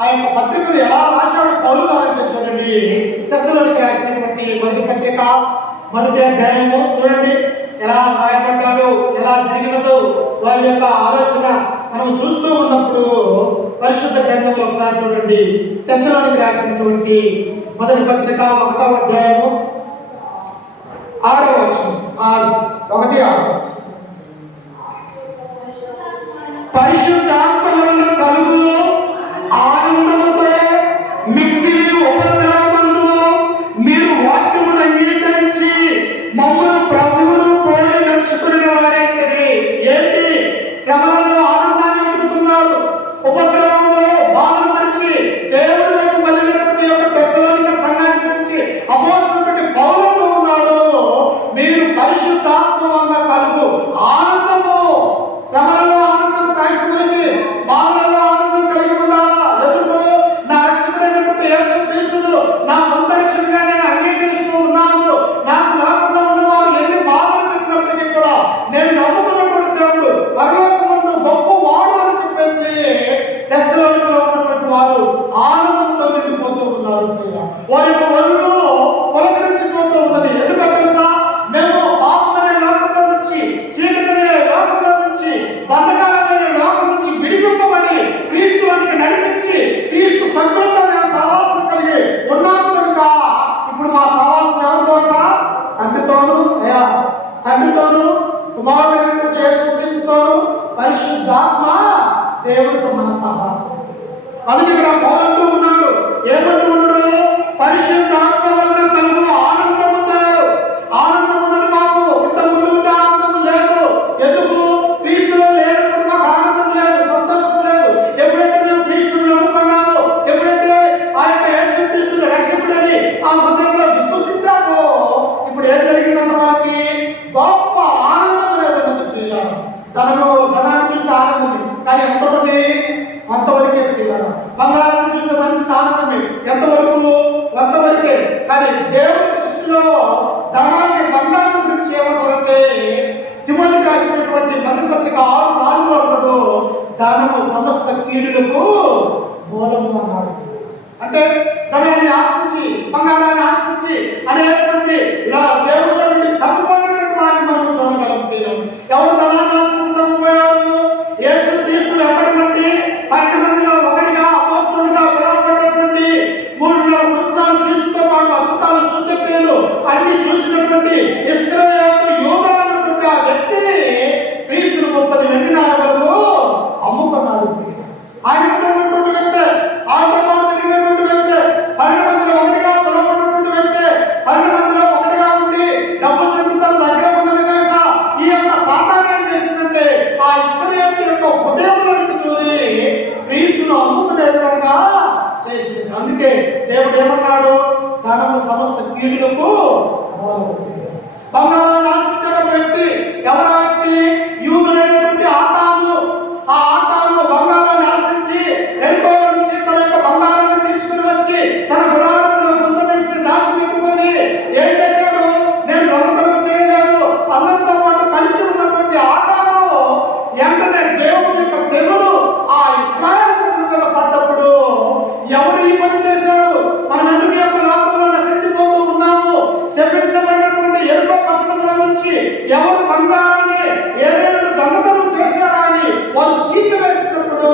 ఆ యొక్క పత్రికలు ఎలా రాశాడు పౌలు గారంటే చూడండి. తెస్సలోనిక రాసినటువంటి మొదటి పత్రిక మొదటి అధ్యాయము చూడండి ఎలా రాయబడ్డాడు, ఎలా జరిగినదో వారి యొక్క ఆలోచన మనం చూస్తూ ఉన్నప్పుడు పరిశుద్ధ గ్రంథంలో ఒకసారి చూడండి. తెస్సలోనిక రాసినటువంటి మొదటి పత్రిక 1వ అధ్యాయము 6వ వచనం, 1:6. పరిశుద్ధాత్మ వలన కలుగు ఆనందముతో మిక్కిలి ఉపద్రవమందు మీరు వాక్యమును అంగీకరించి మమ్మల్ని ప్రభువును పోలి నడుచుకునే వారైతే ఏంటి? శ్రమలలో ఆనందాన్ని వెతుకుతున్నారు, ఉపద్రవంలో బాధను మరిచి దేవుడు వైపు మళ్ళినటువంటి యొక్క తెస్సలోనిక సంఘాన్ని గురించి అపోస్తలుడైన పౌలు ఉన్నాడు. మీరు పరిశుద్ధాత్మ వలన కలుగు ఆనందము, శ్రమలలో ఆనందం క్రైస్తవులకి, బాధలలో ఆనందం కలిగి ఉండాలా? ఎందుకు? నా రక్షకుడైనటువంటి యేసు క్రీస్తును నా సొంత రక్షకుడిగా నేను అంగీకరిస్తూ ఉన్నాను. నాకు లోకంలో ఉన్నవారు ఎన్ని బాధలు పెట్టినప్పటికీ కూడా నేను నమ్ముకున్నటువంటి దేవుడు పరలోకమందు గొప్పవాడు అని చెప్పేసి తెస్సలోనికలో ఉన్నటువంటి వారు ఆనందంతో నిండిపోతూ ఉన్నారు. వారి యొక్క ఒళ్ళు పులకరించిపోతూ ఉన్నది. ఎందుకో తెలుసా? మేము పాపమనే లోకంలో నుంచి, చీకటనే లోకంలో నుంచి, బంధకాలనే లోకం నుంచి విడిపింపబడి క్రీస్తులోనికి నడిపించి క్రీస్తు సంఘంతో మేము సహవాసం కలిగి ఉన్నాము కనుక ఇప్పుడు మా సహవాసం ఎవరితో? తండ్రితోను కుమారుడైనటువంటి యేసు క్రీస్తుతోను పరిశుద్ధాత్మ దేవుడితో మన సహవాసం. అందుకే ఇక్కడ పౌలు ఉన్నాడు, ఏమంటూ ఉన్నాడు? పరిశుద్ధాత్మ వలన కలుగు ఆనందముతో. ఆనందం ఉన్నది మాకు, ఇంత ముందుగా ఆనందం లేదు. ఎందుకు? క్రీస్తులో లేనప్పుడు మాకు ఆనందం లేదు, సంతోషం లేదు. ఎప్పుడైతే మేము క్రీస్తుని నమ్ముకున్నామో, ఎప్పుడైతే ఆ యొక్క యేసు క్రీస్తుని రక్షకుడని ఆ హృదయంలో విశ్వసించామో, ఇప్పుడు ఏం జరిగిందంటే వారికి గొప్ప ఆనందం లేదన్నది. తనను ధనాన్ని చూస్తే ఆనందమే, కానీ ఎంతమంది? అంతవరకే పిల్లలు. బంగారాన్ని చూస్తే మనిషికి ఆనందమే, ఎంతవరకు? అంతవరకే. కానీ దేవుడి దృష్టిలో ధనాన్ని, బంగారం గురించి ఏమంటారంటే తిమోతికి రాసినటువంటి మొదటి పత్రిక 6:4 అన్నాడు, ధనము సమస్త కీడులకు మూలము అన్నాడు. అంటే ధనాన్ని ఆశించి, బంగారాన్ని ఆశించి అనేక మంది ఇలా దేవుళ్ళ నుండి తప్పుకున్నటువంటి వారిని మనం చూడగలుగుతున్నాం. ఎవరు ధనాన్ని ఆశించి తప్పిపోయారు? యేసు క్రీస్తుడు ఎప్పటి నుండి 12 మందిలో ఒకటిగా అపోస్తలుడిగా పిలువబడినటువంటి 3.5 సంవత్సరాలు క్రీస్తుతో పాటు అద్భుతాలు, సూచక్రియలు అన్ని చూసినటువంటి ఇశ్రాయేలు యూదా అన్నటువంటి ఆ వ్యక్తి క్రీస్తును 30 వెండి నాణాలకు అమ్ముకున్నాడు. ఆయన ఉన్నటువంటి వ్యక్తి, ఆయనతో పాటు తిరిగినటువంటి వ్యక్తి, 12 మందిలో ఒకటిగా పిలువబడినటువంటి వ్యక్తి, 12 మందిలో ఒకటిగా ఉండి డబ్బు సంచితం దగ్గర ఉన్నది కనుక ఈ యొక్క సాతాను ఏం చేసిందంటే ఆ ఇశ్రాయేలు యొక్క హృదయంలోనికి దూరి క్రీస్తును అమ్ముకునే విధంగా చేసింది. అందుకే దేవుడు ఏమన్నాడు? ధనము సమస్త కీడులకు మూలము. బంగారాన్ని ఆశించిన వ్యక్తి ఎవరా వ్యక్తి? యూదుడైనటువంటి ఆకాను. ఆ ఆకాను బంగారాన్ని ఆశించి ఎరుకో నుంచి తన యొక్క బంగారాన్ని తీసుకుని వచ్చి తన గుడారంలో గుంతవేసి దాచిపెట్టుకొని ఏం చేశాడు? నేను దొంగతనం చేయలేదు అందరితో పాటు కలిసి ఉన్నటువంటి ఆకాను వెంటనే దేవుడి యొక్క తెగులు ఆ ఇశ్రాయేలు మీద పడ్డప్పుడు ఎవరు ఈ పని చేశారు? మనం ఎందుకు యొక్క లోకంలో నశించిపోతూ ఉన్నాము? శపించబడినటువంటి ఎరుకో పట్టణంలో నుంచి ఎవరు బంగారాన్ని ఏదైనా దొంగతనం చేశారా అని వారు సీట్లు వేసినప్పుడు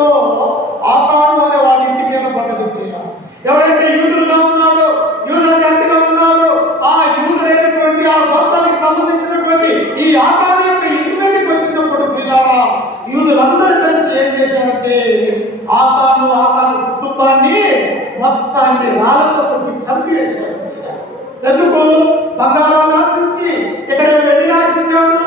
ఆకాను అనే వారి ఇంటి మీద పడ్డది. ఎవరైతే యూదులుగా ఉన్నాడో, యూద జాతిగా ఉన్నాడో, ఆ యూదుడైనటువంటి ఆ గోత్రానికి సంబంధించినటువంటి ఈ ఆకాను యొక్క ఇంటి మీదకి వచ్చినప్పుడు పిల్లరా యూదులందరూ కలిసి ఏం చేశారంటే ఆకాను కుటుంబాన్ని మొత్తాన్ని రాళ్ళతో కొట్టి చంపివేశారు. ఎందుకు? బంగారాన్ని ఆశించి ఇక్కడ వెండిని ఆశించాడు,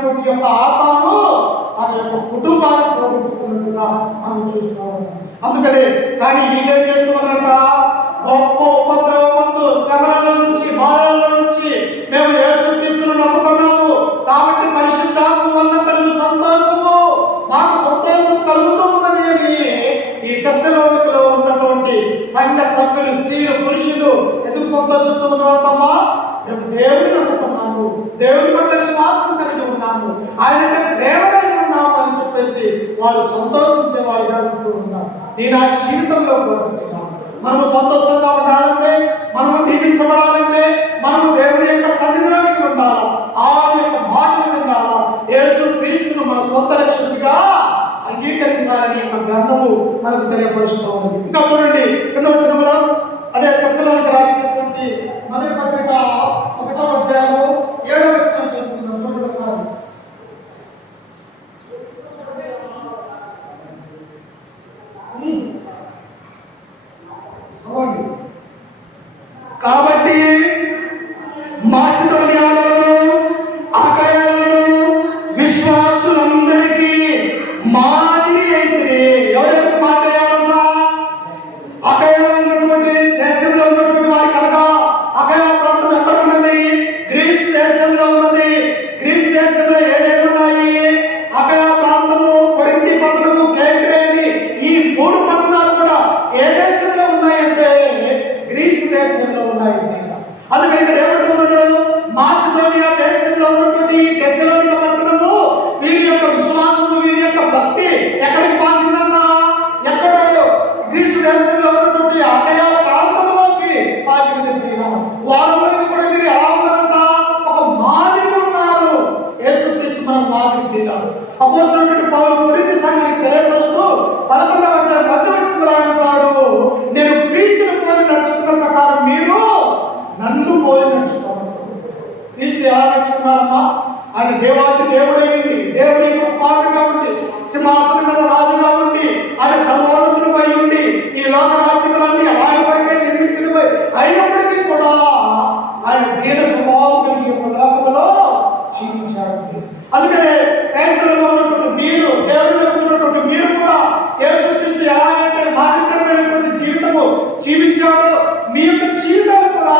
చేసినటువంటి యొక్క ఆత్మను తన యొక్క కుటుంబాన్ని పోగొట్టుకున్నట్టుగా మనం చూస్తూ ఉన్నాం. అందుకని కానీ వీళ్ళేం చేస్తున్నారంట, గొప్ప ఉపద్రవమందు శ్రమల నుంచి బాధల నుంచి మేము యేసుక్రీస్తును నమ్ముకున్నాము కాబట్టి పరిశుద్ధాత్మ వల్ల కలుగు సంతోషము, మాకు సంతోషం కలుగుతూ ఉన్నది అని ఈ దశలోనిలో ఉన్నటువంటి సంఘ సభ్యులు, స్త్రీలు, పురుషులు ఎందుకు సంతోషిస్తూ ఉన్నామా? మేము దేవుని నమ్ముకున్నాము, దేవుని పట్ల విశ్వాసం కలిగి ఉన్నాము, ఆయన ప్రేమ కలిగి ఉన్నాము అని చెప్పేసి వాళ్ళు సంతోషించే వాళ్ళు అడుగుతూ ఉన్నారు. నేను ఆ జీవితంలో కోరుకుంటున్నాను. మనము సంతోషంగా ఉండాలంటే, మనము దీవించబడాలంటే, మనము దేవుని యొక్క సన్నిధిలోకి ఉండాలా, ఆయన యొక్క మాటలు ఉండాలా, యేసు క్రీస్తును మన సొంత రక్షకుడిగా అంగీకరించాలని ఒక గ్రంథము మనకు తెలియపరుస్తూ ఉంది. ఇంకా చూడండి కింద వచనంలో అదే దశలోనికి రాసినటువంటి మొదటి పత్రిక 1వ అధ్యాయము 7వ వచనం చదువుతున్నాం. చూడండి ఒకసారి. కాబట్టి మాసిదోనియాలోను అకయలోను విశ్వాసులందరికీ మాదిరి అయితే, ఎవరెవరు మాదిరి అయ్యారన్నా? అకయలో ఉన్నటువంటి దేశంలో ఉన్నటువంటి వారికి అనగా, అకయ ప్రాంతం ఎక్కడ ఉన్నది? గ్రీస్ దేశంలో ఉన్నది. గ్రీస్ దేశంలో ఏమేమి ఉన్నాయి? అకయ ప్రాంతము, కొరింథీ పట్టణము, కేంక్రేని, ఈ 3 పట్టణాలు కూడా ఏ దేశంలో ఉన్నాయంటే గ్రీస్ దేశంలో ఉన్నాయి. అందుకని ఇక్కడ ఏమంటున్నాడు? మాసిదోనియా దేశంలో ఉన్నటువంటి దశలోనిక పట్టణము వీరి యొక్క విశ్వాసము, వీరి యొక్క భక్తి ఎక్కడికి పాకిందన్నా? ఎక్కడో గ్రీసు దేశంలో ఉన్నటువంటి అకయ ప్రాంతంలోకి పాకింది. వాళ్ళందరికీ కూడా మీరు ఎలా ఉన్నారంట? ఒక మాదిరి ఉన్నారు. యేసుక్రీస్తు మన మాదిరి. అపోస్తలుడైన పౌలు కొరింథీ సంఘానికి తెలియపరుస్తూ 11వ అధ్యాయం 10వ వచనంలో అంటాడు, నేను క్రీస్తును పోలి నడుచుకున్న ప్రకారం మీరు నన్ను పోలి నడుచుకోవాలి. క్రీస్తు ఎలా నడుచుకున్నాడమ్మా? ఆయన దేవాది దేవుడైంది, దేవుడి కుమారుడుగా ఉండి, సింహాసనం మీద రాజుగా ఉండి, ఆయన సర్వోన్నతుడై ఉండి, ఈ లోక రాజ్యములన్నీ ఆయన పైనే నిర్మించినవి అయినప్పటికీ కూడా ఆయన దీన స్వభావం కలిగి లోకములో జీవించాడు. అందుకనే క్రైస్తవులుగా ఉన్నటువంటి మీరు, దేవుడిలో ఉన్నటువంటి మీరు కూడా యేసుక్రీస్తు ఎలాగైతే మాదిరికరమైనటువంటి జీవితము జీవించాడో మీ యొక్క జీవితాలు కూడా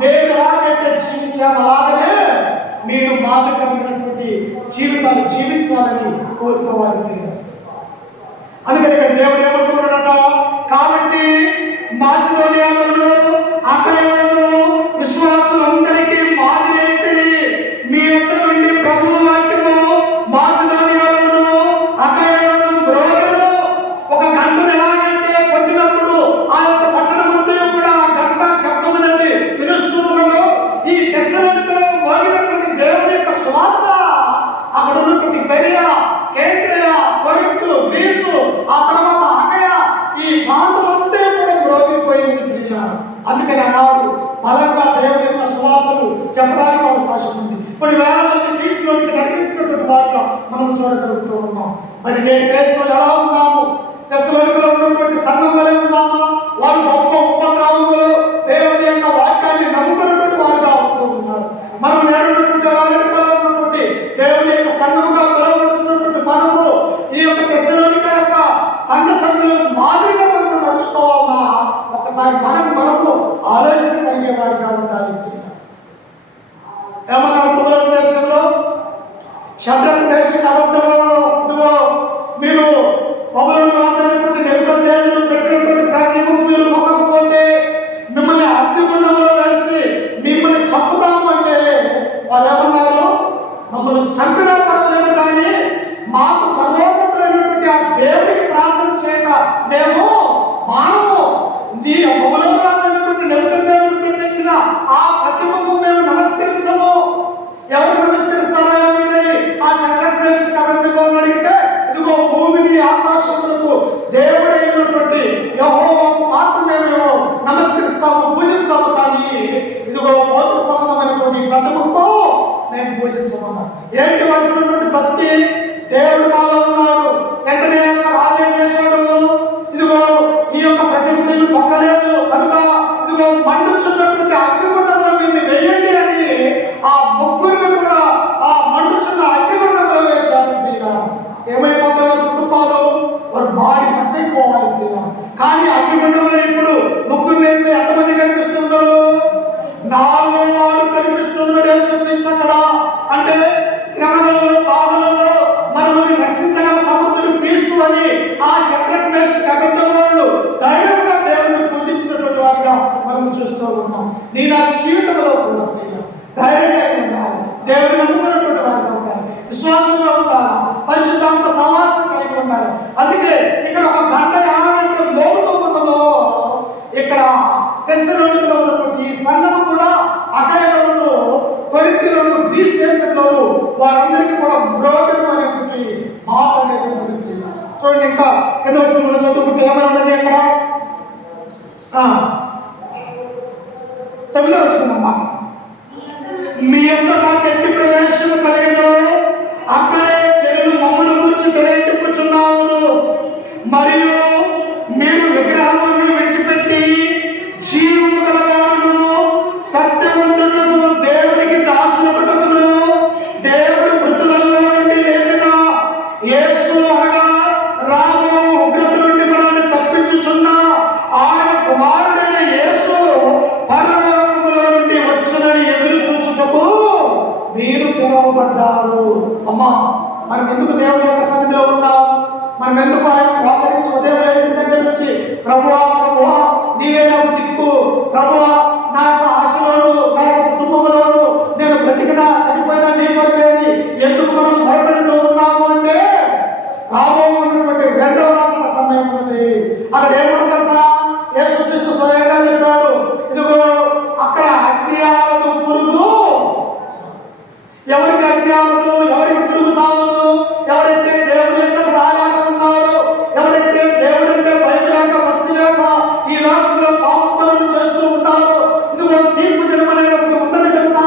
మేము ఎలాగైతే జీవించామో అలాగనే మీరు మాదిరికరమైనటువంటి జీవితాలు జీవించాలని కోరుకోవాలి. అందుకని దేవుడు ఏమంటున్నాడట, కాబట్టి మాసిదోనియాలోను అకయలోను విశ్వాసులందరికీ మాదిరి అయితే మీ యొక్క నుండి ప్రభువు వాక్యము మాసిదోనియాలోను అకయలోను బ్రోగలో ఒక గంటను ఎలాగైతే కొట్టినప్పుడు ఆ యొక్క పట్టణమంతా కూడా గంట శబ్దం అనేది వినుస్తూ ఉన్నదో, ఈ దశలోనికలో మోగినటువంటి దేవుని యొక్క స్వార్థ అక్కడ ఉన్నటువంటి బెరియా, కేంద్రియా, కొరింథు, గ్రీసు, ఆ తర్వాత అకయ, ఈ ప్రాంతమంతా కూడా మ్రోగిపోయింది. అందుకని అన్నాడు, బలంగా దేవుని యొక్క స్వార్థలు చెప్పడానికి అవకాశం ఉంది. కొన్ని వేల మంది క్రీస్తులోకి నడిపించినటువంటి వారిలో మనం చూడగలుగుతూ ఉన్నాం. మరి నేను క్రైస్తవులు ఎలా ఉన్నాము? దశలోనికలో ఉన్నటువంటి సంఘం వలె ఉన్నామా? వారు గొప్ప ఉపగ్రామంలో దేవుని యొక్క వాక్యాన్ని నమ్ముకున్నటువంటి వారుగా ఉంటూ ఉన్నారు. మనం నేడున్నటువంటి ఉన్నటువంటి దేవుని యొక్క సంఘముగా పిలువబడుతున్నటువంటి మనము ఈ యొక్క దశలోనిక యొక్క సంఘ సభ్యులకు మాదిరిగా మనం నడుచుకోవాలన్నా ఒకసారి మనము ఆలోచన కలిగే వారిగా ఉండాలి. ఏమన్నారు పునరు దేశంలో శబ్దం దేశ అబద్ధంలో మీరు బబులోను రాజైనటువంటి నెబుకద్నెజరు పెట్టినటువంటి ప్రతిమకు మీరు మొక్కకపోతే మిమ్మల్ని అగ్నిగుండంలో వేసి మిమ్మల్ని చంపుతాము అంటే వాళ్ళు ఏమన్నారు? మమ్మల్ని చంపినా పర్వాలేదు కానీ మాకు సర్వోన్నతులైనటువంటి ఆ దేవుడికి ప్రార్థన చేయక మేము మానము నీ బబులోను రాజైనటువంటి నెబుకద్నెజరు పెట్టించిన ఆ ప్రతిమకు మేము నమస్కరించము. ఎవరు నమస్కరిస్తారా? ఆ సెక్రటరీ అబద్ధం అడిగితే ఇదిగో భూమిని ఆకాశములకు దేవుడైనటువంటి యెహోవాకు మాత్రమే మేము నమస్కరిస్తాము, పూజిస్తాము, కానీ ఇదిగో భౌతిక సంబంధమైనటువంటి ప్రతిమకు మేము పూజించమన్నా. ఏంటి వచ్చినటువంటి భక్తి? దేవుడు మాలో ఉన్నాడు, వెంటనే రాజు ఏం చేశాడు? ఇదిగో ఈ యొక్క ప్రతిమను పక్కలేదు కనుక ఇదిగో మండుచున్నటువంటి అగ్నిగుండంలో వీరిని వెయ్యండి అని ఆ ముగ్గురిని కూడా ఆ మండుచున్న చూస్తూ ఉన్నాం. నీ నా జీవితంలో కూడా ధైర్యంగా ఉండాలి, దేవుడు నమ్ముకున్నటువంటి వారిగా ఉండాలి, విశ్వాసంగా ఉండాలి, పరిశుద్ధాత్మ సహవాసం కలిగి ఉండాలి. అందుకే ఇక్కడ ఒక గంట యావైతే మోగుతూ ఉన్నదో ఇక్కడ తెస్సలోనికలో ఉన్నటువంటి ఈ సంఘం కూడా అకయలోను, కొరింథీలోను, గ్రీస్ దేశంలోను వారందరికీ కూడా బ్రోకెన్ అనేటువంటి మాట అనేది చూడండి. ఇంకా కింద వచ్చిన చదువుకుంటే ఏమైనా ఉన్నది అక్కడ 9వ వచనమ్మా, మీ యొక్క నాకు ఎట్టి ప్రవేశం కలిగిన అక్కడే చెరువు మమ్మల్ని గురించి తెలియచెప్పుచున్నాను. మరియు మీరు విగ్రహములను విడిచిపెట్టి జీవము గలవాడును సత్యవంతులను దేవునికి దాసులకును దేవుడు మృతులలో నుండి లేపిన యేసు అనగా రాబో ఉగ్రత నుండి మనల్ని తప్పించుచున్న ఆయన కుమారుడైన యేసు పరలోకములో నుండి వచ్చునని ఎదురు చూచుటకు మీరు పిలువబడ్డారు. అమ్మా, మనం ఎందుకు దేవుని యొక్క సన్నిధిలో ఉన్నాం? మనం ఎందుకు ఆయన ప్రార్థించి ఉదయం లేచిన దగ్గర నుంచి ప్రభువా ప్రభువా నీవే నాకు దిక్కు, ప్రభువా నా యొక్క ఆశలోను, నా యొక్క కుటుంబంలోను నేను బ్రతికినా చనిపోయినా నీ కొరకేది ఎందుకు మనం భయపడుతూ ఉన్నాము అంటే రాబోతున్నటువంటి 2వ రాకడ సమయం ఉంది. అక్కడ ఏమన్నా యేసుక్రీస్తు స్వయంగా చెప్పాడు, ఇదిగో అక్కడ అగ్ని ఆరదు, పురుగు ఎవరికి అగ్ని ఆరదు, ఎవరికి పురుగు సాగదు, ఎవరైతే దేవుడి యొక్క రాయాక ఉన్నారో, ఎవరైతే దేవుడి యొక్క భయం లేక భక్తి లేక ఈ లోకంలో పాపం చేస్తూ ఉంటారో, ఇదిగో తీర్పు దినమనేది ఒకటి ఉన్నది కనుక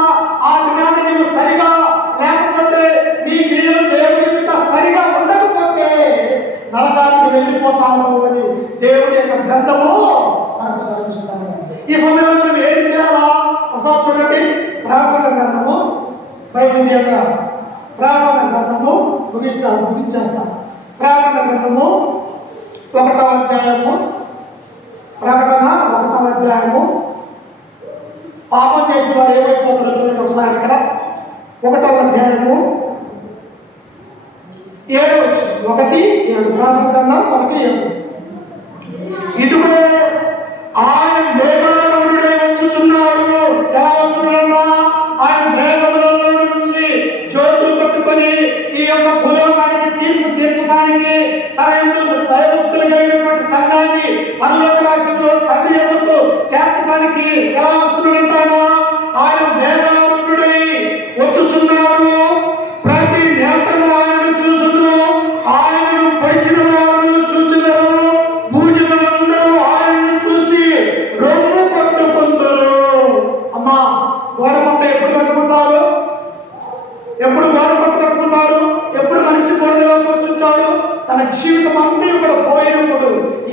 ఆ దినాన్ని నీవు సరిగా లేకపోతే నీ క్రియలు దేవుడి యొక్క సరిగా ఉండకపోతే నరకానికి వెళ్ళిపోతాము అని దేవుడి యొక్క గ్రంథము మనకు శ్రమిస్తాము. ఈ సమయంలో మేము ఏం చేయాలా? ఒకసారి చూడండి, ప్రకటన గ్రంథము ప్రకటన గ్రంథము ముగించేస్తాం. ప్రకటన గ్రంథము 1వ అధ్యాయము, ప్రకటన 1వ అధ్యాయము. పాపం చేసిన వారు ఏమైపోతారో చూడండి ఒకసారి. ఇక్కడ 1వ అధ్యాయము 7వ వచనం, 1:7. ప్రకటన గ్రంథం 1:7. ఇదిగో ఆయన మేఘారూఢుడై వచ్చుచున్నాడు. ఎలా వస్తున్నాడన్నా? ఆయన మేఘములలో నుంచి జ్యోతులు పట్టుకొని ఈ యొక్క భూలోకానికి తీర్పు తీర్చడానికి భయభక్తులైనటువంటి సంఘాన్ని పరలోక రాజ్యంలో తండ్రి యొద్దకు చేర్చడానికి ఎలా వస్తున్నాడంటారా? ఆయన మేఘారూఢుడై వచ్చుచున్నాడు. ప్రతి నేత్రము ఆయనను చూచును, ఆయనను పొడిచిన వారు చూచుదరు, భూజనులందరూ ఆయనను చూసి రొమ్ము కొట్టుకుందరు. అమ్మా, గోరపట్ట ఎప్పుడు కట్టుకుంటారు? ఎప్పుడు గోరపట్ట కట్టుకుంటారు? ఎప్పుడు మనిషి గోడలో కూర్చుంటాడు? తన జీవితం అన్నీ కూడా పోయినప్పుడు,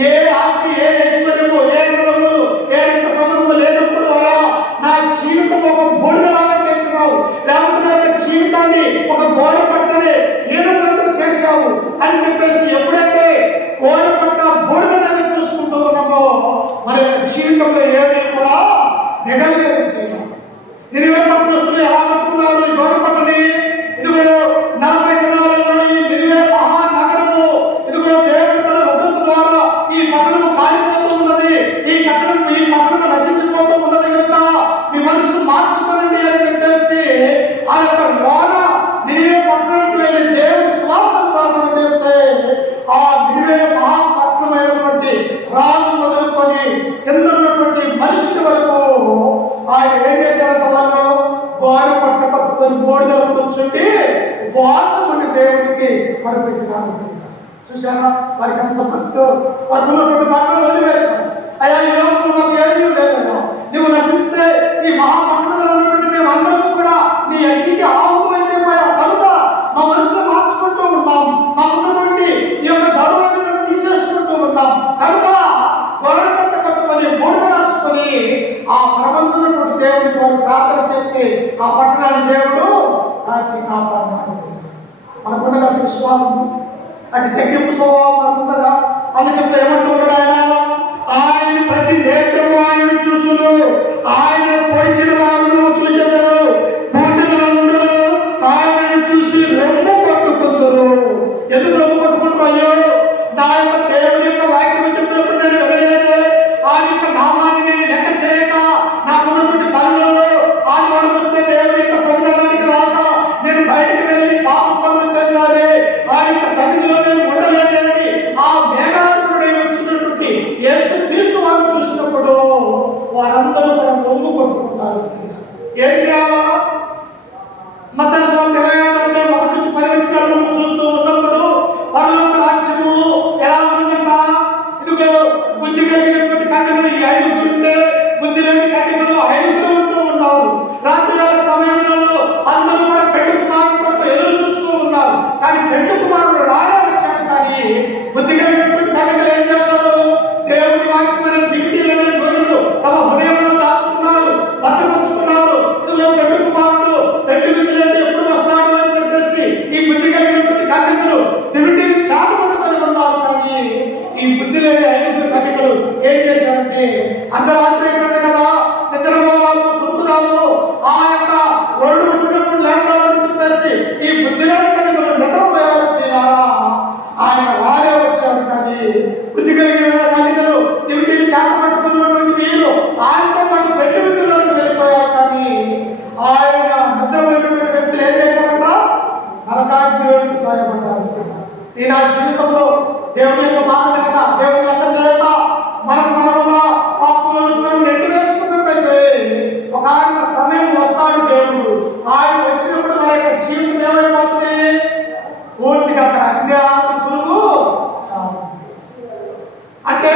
ఏ ఆస్తి, ఏ ఐశ్వర్యము, ఏ రంగములు, ఏ రక్త సంబంధం లేనప్పుడు నా జీవితం ఒక బోడిలాగా చేసినావు, లేకపోతే నా జీవితాన్ని ఒక గోరపట్టని నేను బ్రతుకు చేశావు అని చెప్పేసి ఎప్పుడైతే గోరపట్ట బోడిలాగా చూసుకుంటూ ఉన్నామో మరి జీవితంలో ఏమీ కూడా నిగలేదు. నినివే పట్టణస్తులు ఎలా కట్టుకున్నారు ఈ గోరపట్టని? ఇదిగో 40 దినాలలో ఈ నినివే మహానగరము, ఇదిగో దేవుడు తన ఉగ్రత ద్వారా ఈ పట్టణము కాలిపోతూ ఉన్నది, ఈ పట్టణం నశించిపోతూ ఉన్నది కనుక మీ మనసు మార్చుకోనండి అని చెప్పేసి ఆ యొక్క లోన నినివే పట్టణానికి వెళ్ళి దేవుడు స్వార్థం ప్రార్థన చేస్తే ఆ నినివే మహాపట్టణమైనటువంటి రాజు మొదలుకొని కింద ఉన్నటువంటి మనిషి వరకు ఆయన ఏం చేశారంట? వాళ్ళు గోడ పట్ట పట్టుకొని బోర్డులో కూర్చుండి వాసముని దేవుడికి మరిపెట్టినారు. చూసారా? వారికి అంత భక్తు పట్టుకున్నటువంటి మాటలు వదిలివేశారు. అయ్యా, ఈ లోకంలో మాకు ఏమీ లేదన్నా, నువ్వు నశిస్తే ఈ మహాపట్టణంలో ఉన్నటువంటి మేము అందరూ కూడా నీ అగ్నికి ఆహుతమైతే కనుక మా మనసులో మార్చుకుంటూ ఉన్నాం, మాకున్నటువంటి ఈ యొక్క గౌరవాన్ని తీసేసుకుంటూ ఉన్నాం కనుక గోడ పట్ట కట్టుకొని బోర్డు రాసుకొని ఆ ప్రబంధున్నటువంటి దేవుడికి వారు ప్రార్థన చేస్తే ఆ పట్టణాన్ని దేవుడు కాచి కాపాడు. మనకున్నదా విశ్వాసం? అది తగ్గింపు స్వభావం మనకున్నదా? అందుకంటే ఏమంటున్నాడు ఆయన? ఆయన ప్రతి నేత్రము ఆయన చూసును, ఆయన పొడిచిన వారు చూచెదరు, పూజలందరూ ఆయనను చూసి రొమ్ము పట్టుకుందరు. ఎందుకు రొమ్ము పట్టుకుంటారు? అయ్యో, నా యొక్క దేవుడి యొక్క వాక్యం చెప్పినప్పుడు నేను వినలేదే, ఆ యొక్క నామాన్ని నేను లెక్క చేయక ఏం చేయాలా? మత్తయి సువార్త 26:1-10 చూస్తూ ఉన్నప్పుడు పరలోక రాజ్యము ఎలా ఉంటుందంట? ఇదిగో బుద్ధి కలిగినటువంటి కన్యకలు ఈ 5 ఉంటే బుద్ధి లేని కన్యకలు 5 ఉంటూ ఉన్నారు. రాత్రి వేళ సమయంలో అందరూ కూడా పెళ్లి కుమారుడు కొరకు ఎదురు చూస్తూ ఉన్నారు. కానీ పెళ్లి కుమారుడు రానే వచ్చాడు. కానీ బుద్ధి కలిగినటువంటి కన్యకలు ఏం చేశారు? దేవుడి వాక్యమైన దివిటీలను గొర్రెలు తమ హృదయంలో దాచుకున్నారు, భద్రపరుచుకున్నారు. ఇదిగో పెళ్లి కుమారుడు పెళ్లి విందులకు ఎప్పుడు వస్తాడు అని చెప్పేసి ఈ బుద్ధి కలిగినటువంటి కన్యకలు దివిటీని చాటుపట్టుకొని ఉన్నారు. కానీ ఈ బుద్ధి లేని 5 కన్యకలు ఏం చేశారంటే అర్ధరాత్రి అయిపోయింది కదా, నిద్రపోవాలి, గుర్తురాలు, ఆ యొక్క ఒళ్ళు వచ్చినప్పుడు లేకపోవని చెప్పేసి ఈ బుద్ధి లేని కన్యకలు నిద్రపోయారు. ఆయన వారే వచ్చారు. కానీ బుద్ధి కలిగిన కన్యకలు దివిటీని చాటుపట్టుకున్నటువంటి వీరు ఆయనతో పాటు పెళ్లి విందులోకి వెళ్ళిపోయారు. కానీ ఆయన నిద్రపోయినటువంటి వ్యక్తులు ఏం చేశారట? నరకాగ్నిలోకి త్రోయబడ్డారు. ఈ నా జీవితంలో దేవుని యొక్క మాట వినక, దేవుని లెక్క చేయక, మనముగా పాపంలోకి మనం నెట్టి వేసుకున్నట్లయితే ఒక సమయం వస్తాడు దేవుడు. ఆయన వచ్చినప్పుడు మన యొక్క జీవితం ఏమైపోతుంది? పూర్తిగా అక్కడ అజ్ఞాత పురుగు అంటే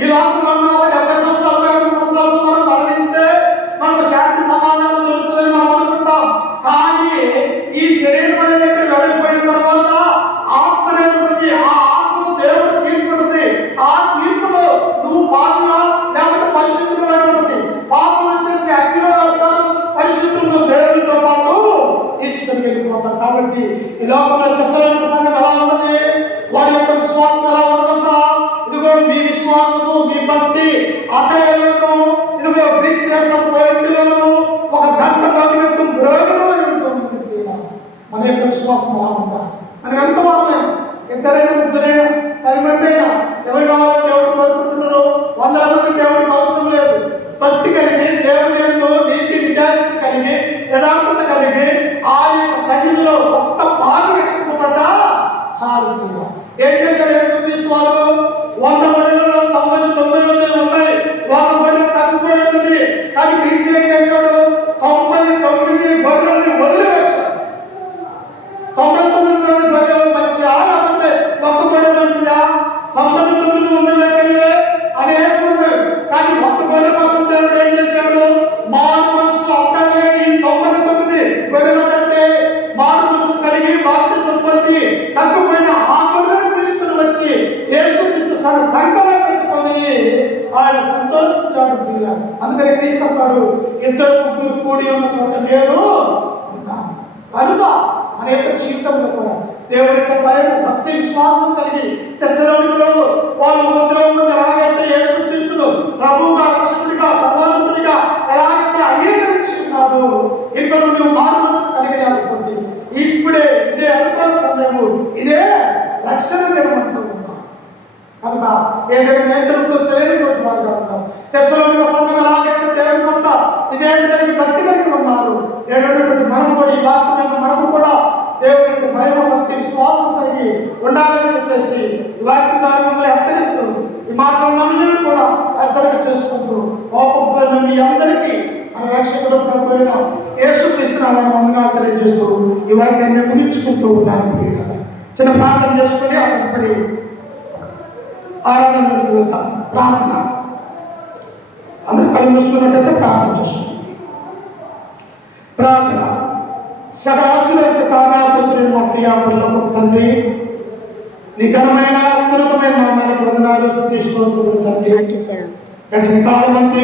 ఈ లోకంలో ఉన్న 70 సంవత్సరాలు 80 సంవత్సరాలు మనం మరణిస్తే మనకు శాంతి సమాధానం దొరుకుతుందని మనం అనుకుంటాం. కానీ ఈ శరీరం అనేది వెళ్ళిపోయిన తర్వాత ఆత్మ అనేది ఆ ఆత్మకు దేవుడు తీర్పు ఉంటుంది. ఆ తీర్పులో నువ్వు పాపంగా లేకపోతే పరిశుద్ధులుగా ఉంటుంది. పాపం వచ్చేసి అగ్నిలో వేస్తారు, పరిశుద్ధులు దేవుడితో పాటు తీసుకుని వెళ్ళిపోతారు. కాబట్టి ఈ లోకంలో దశల సంగతి ఎలా ఉంటుంది? వారి యొక్క విశ్వాసం ఎలా ఉంటుందా? ఇదిగో మీ విశ్వాసము, మీ భక్తి అతను ఇదిగో గ్రీస్ దేశం పోయినను ఒక గంట పగినట్టు బ్రోగమై ఉంటుంది. మన యొక్క విశ్వాసం ఎలా ఉందా? మనం ఎంత వాళ్ళమే, 2 3 10 మంది ఎవరి కావాలో దేవుడు కోరుకుంటున్నారు. 100 మంది దేవుడికి అవసరం లేదు. భక్తి కలిగి, దేవుడి ఎందు నీతి నిజాయితీ కలిగి, యథార్థత కలిగి ఆ యొక్క సన్నిధిలో ఒక్క పాలు రక్షించబడ్డా చాలు. ఏం చేశాడు యేసుక్రీస్తు వారు? 100 మందిలో 99 ఉన్నాయి, ఒక గొర్రె తప్పిపోయినది. కానీ క్రీస్తు ఏం చేశాడు? 99 గొర్రెల్ని వదిలివేశాడు. 99 గొర్రెలు మంచిదా లేకపోతే ఒక్క గొర్రె మంచిదా? 99 ఉండలేకెళ్ళే అనేక ఉన్నాయి. కానీ ఒక్క గొర్రె కోసం దేవుడు ఏం చేశాడు? మారు మనసు అక్కడే ఈ 99 గొర్రెల కంటే మారు మనసు కలిగి బాప్తిసం పొంది తప్పిపోయిన ఆ గొర్రెను తీసుకుని వచ్చి యేసుక్రీస్తు సంఘంలో పెట్టుకొని ఆయన సంతోషించాడు. అందుకని క్రీస్తు అన్నాడు, 2 3 కూడి ఉన్న చోట నేను ఉన్నాను. కనుక అనేక జీవితంలో కూడా దేవుడి యొక్క భయం, భక్తి, విశ్వాసం కలిగి తెస్సలోనికలో వాళ్ళు ఉపద్రవంలో ఎలాగైతే యేసుక్రీస్తును ప్రభువుగా, రక్షకుడిగా, సర్వోన్నతుడిగా ఎలాగైతే అంగీకరించుకున్నాడు, ఇక్కడ నువ్వు మారు మనసు కలిగినటువంటి ఇప్పుడే ఇదే అనుకూల సమయము, ఇదే రక్షణ దినమంటూ ఉన్నాం. కనుక ఏదైనా నేతృత్వం తెలియనటువంటి వారు ఉంటాం. తెస్సలోనిక సంఘం ఎలాగైతే దేవుడి పట్ల ఇదే భక్తి కలిగి ఉన్నారు, ఏడటువంటి మనము కూడా ఈ వాక్యం మనము కూడా దేవుడి యొక్క భయం, భక్తి, విశ్వాసం కలిగి ఉండాలని చెప్పేసి ఈ వాక్యం ద్వారా మిమ్మల్ని హెచ్చరిస్తూ, ఈ మాటలను కూడా హెచ్చరిక చేసుకుంటూ కోపంలో మీ అందరికీ మన రక్షకుడు ప్రభువైన యేసుక్రీస్తు నామమున వందనాలు తెలియజేస్తూ ఈ వాక్యాన్ని ముగించుకుంటూ ఉన్నాను. చిన్న ప్రార్థన చేసుకుని అక్కడి ఆరాధనకు వెళ్తాం. ప్రార్థన అందరూ కళ్ళు మూసుకున్నట్టయితే ప్రార్థన చేస్తుంది. ప్రార్థన. సకలాశీర్వాద కారణాపుత్రుని మా ప్రియాపరులకు తండ్రి, నీ ఘనమైన ఉన్నతమైన నామానికి వందనాలు స్తుతిస్తూ తండ్రి. గడిచిన కాలం అంతా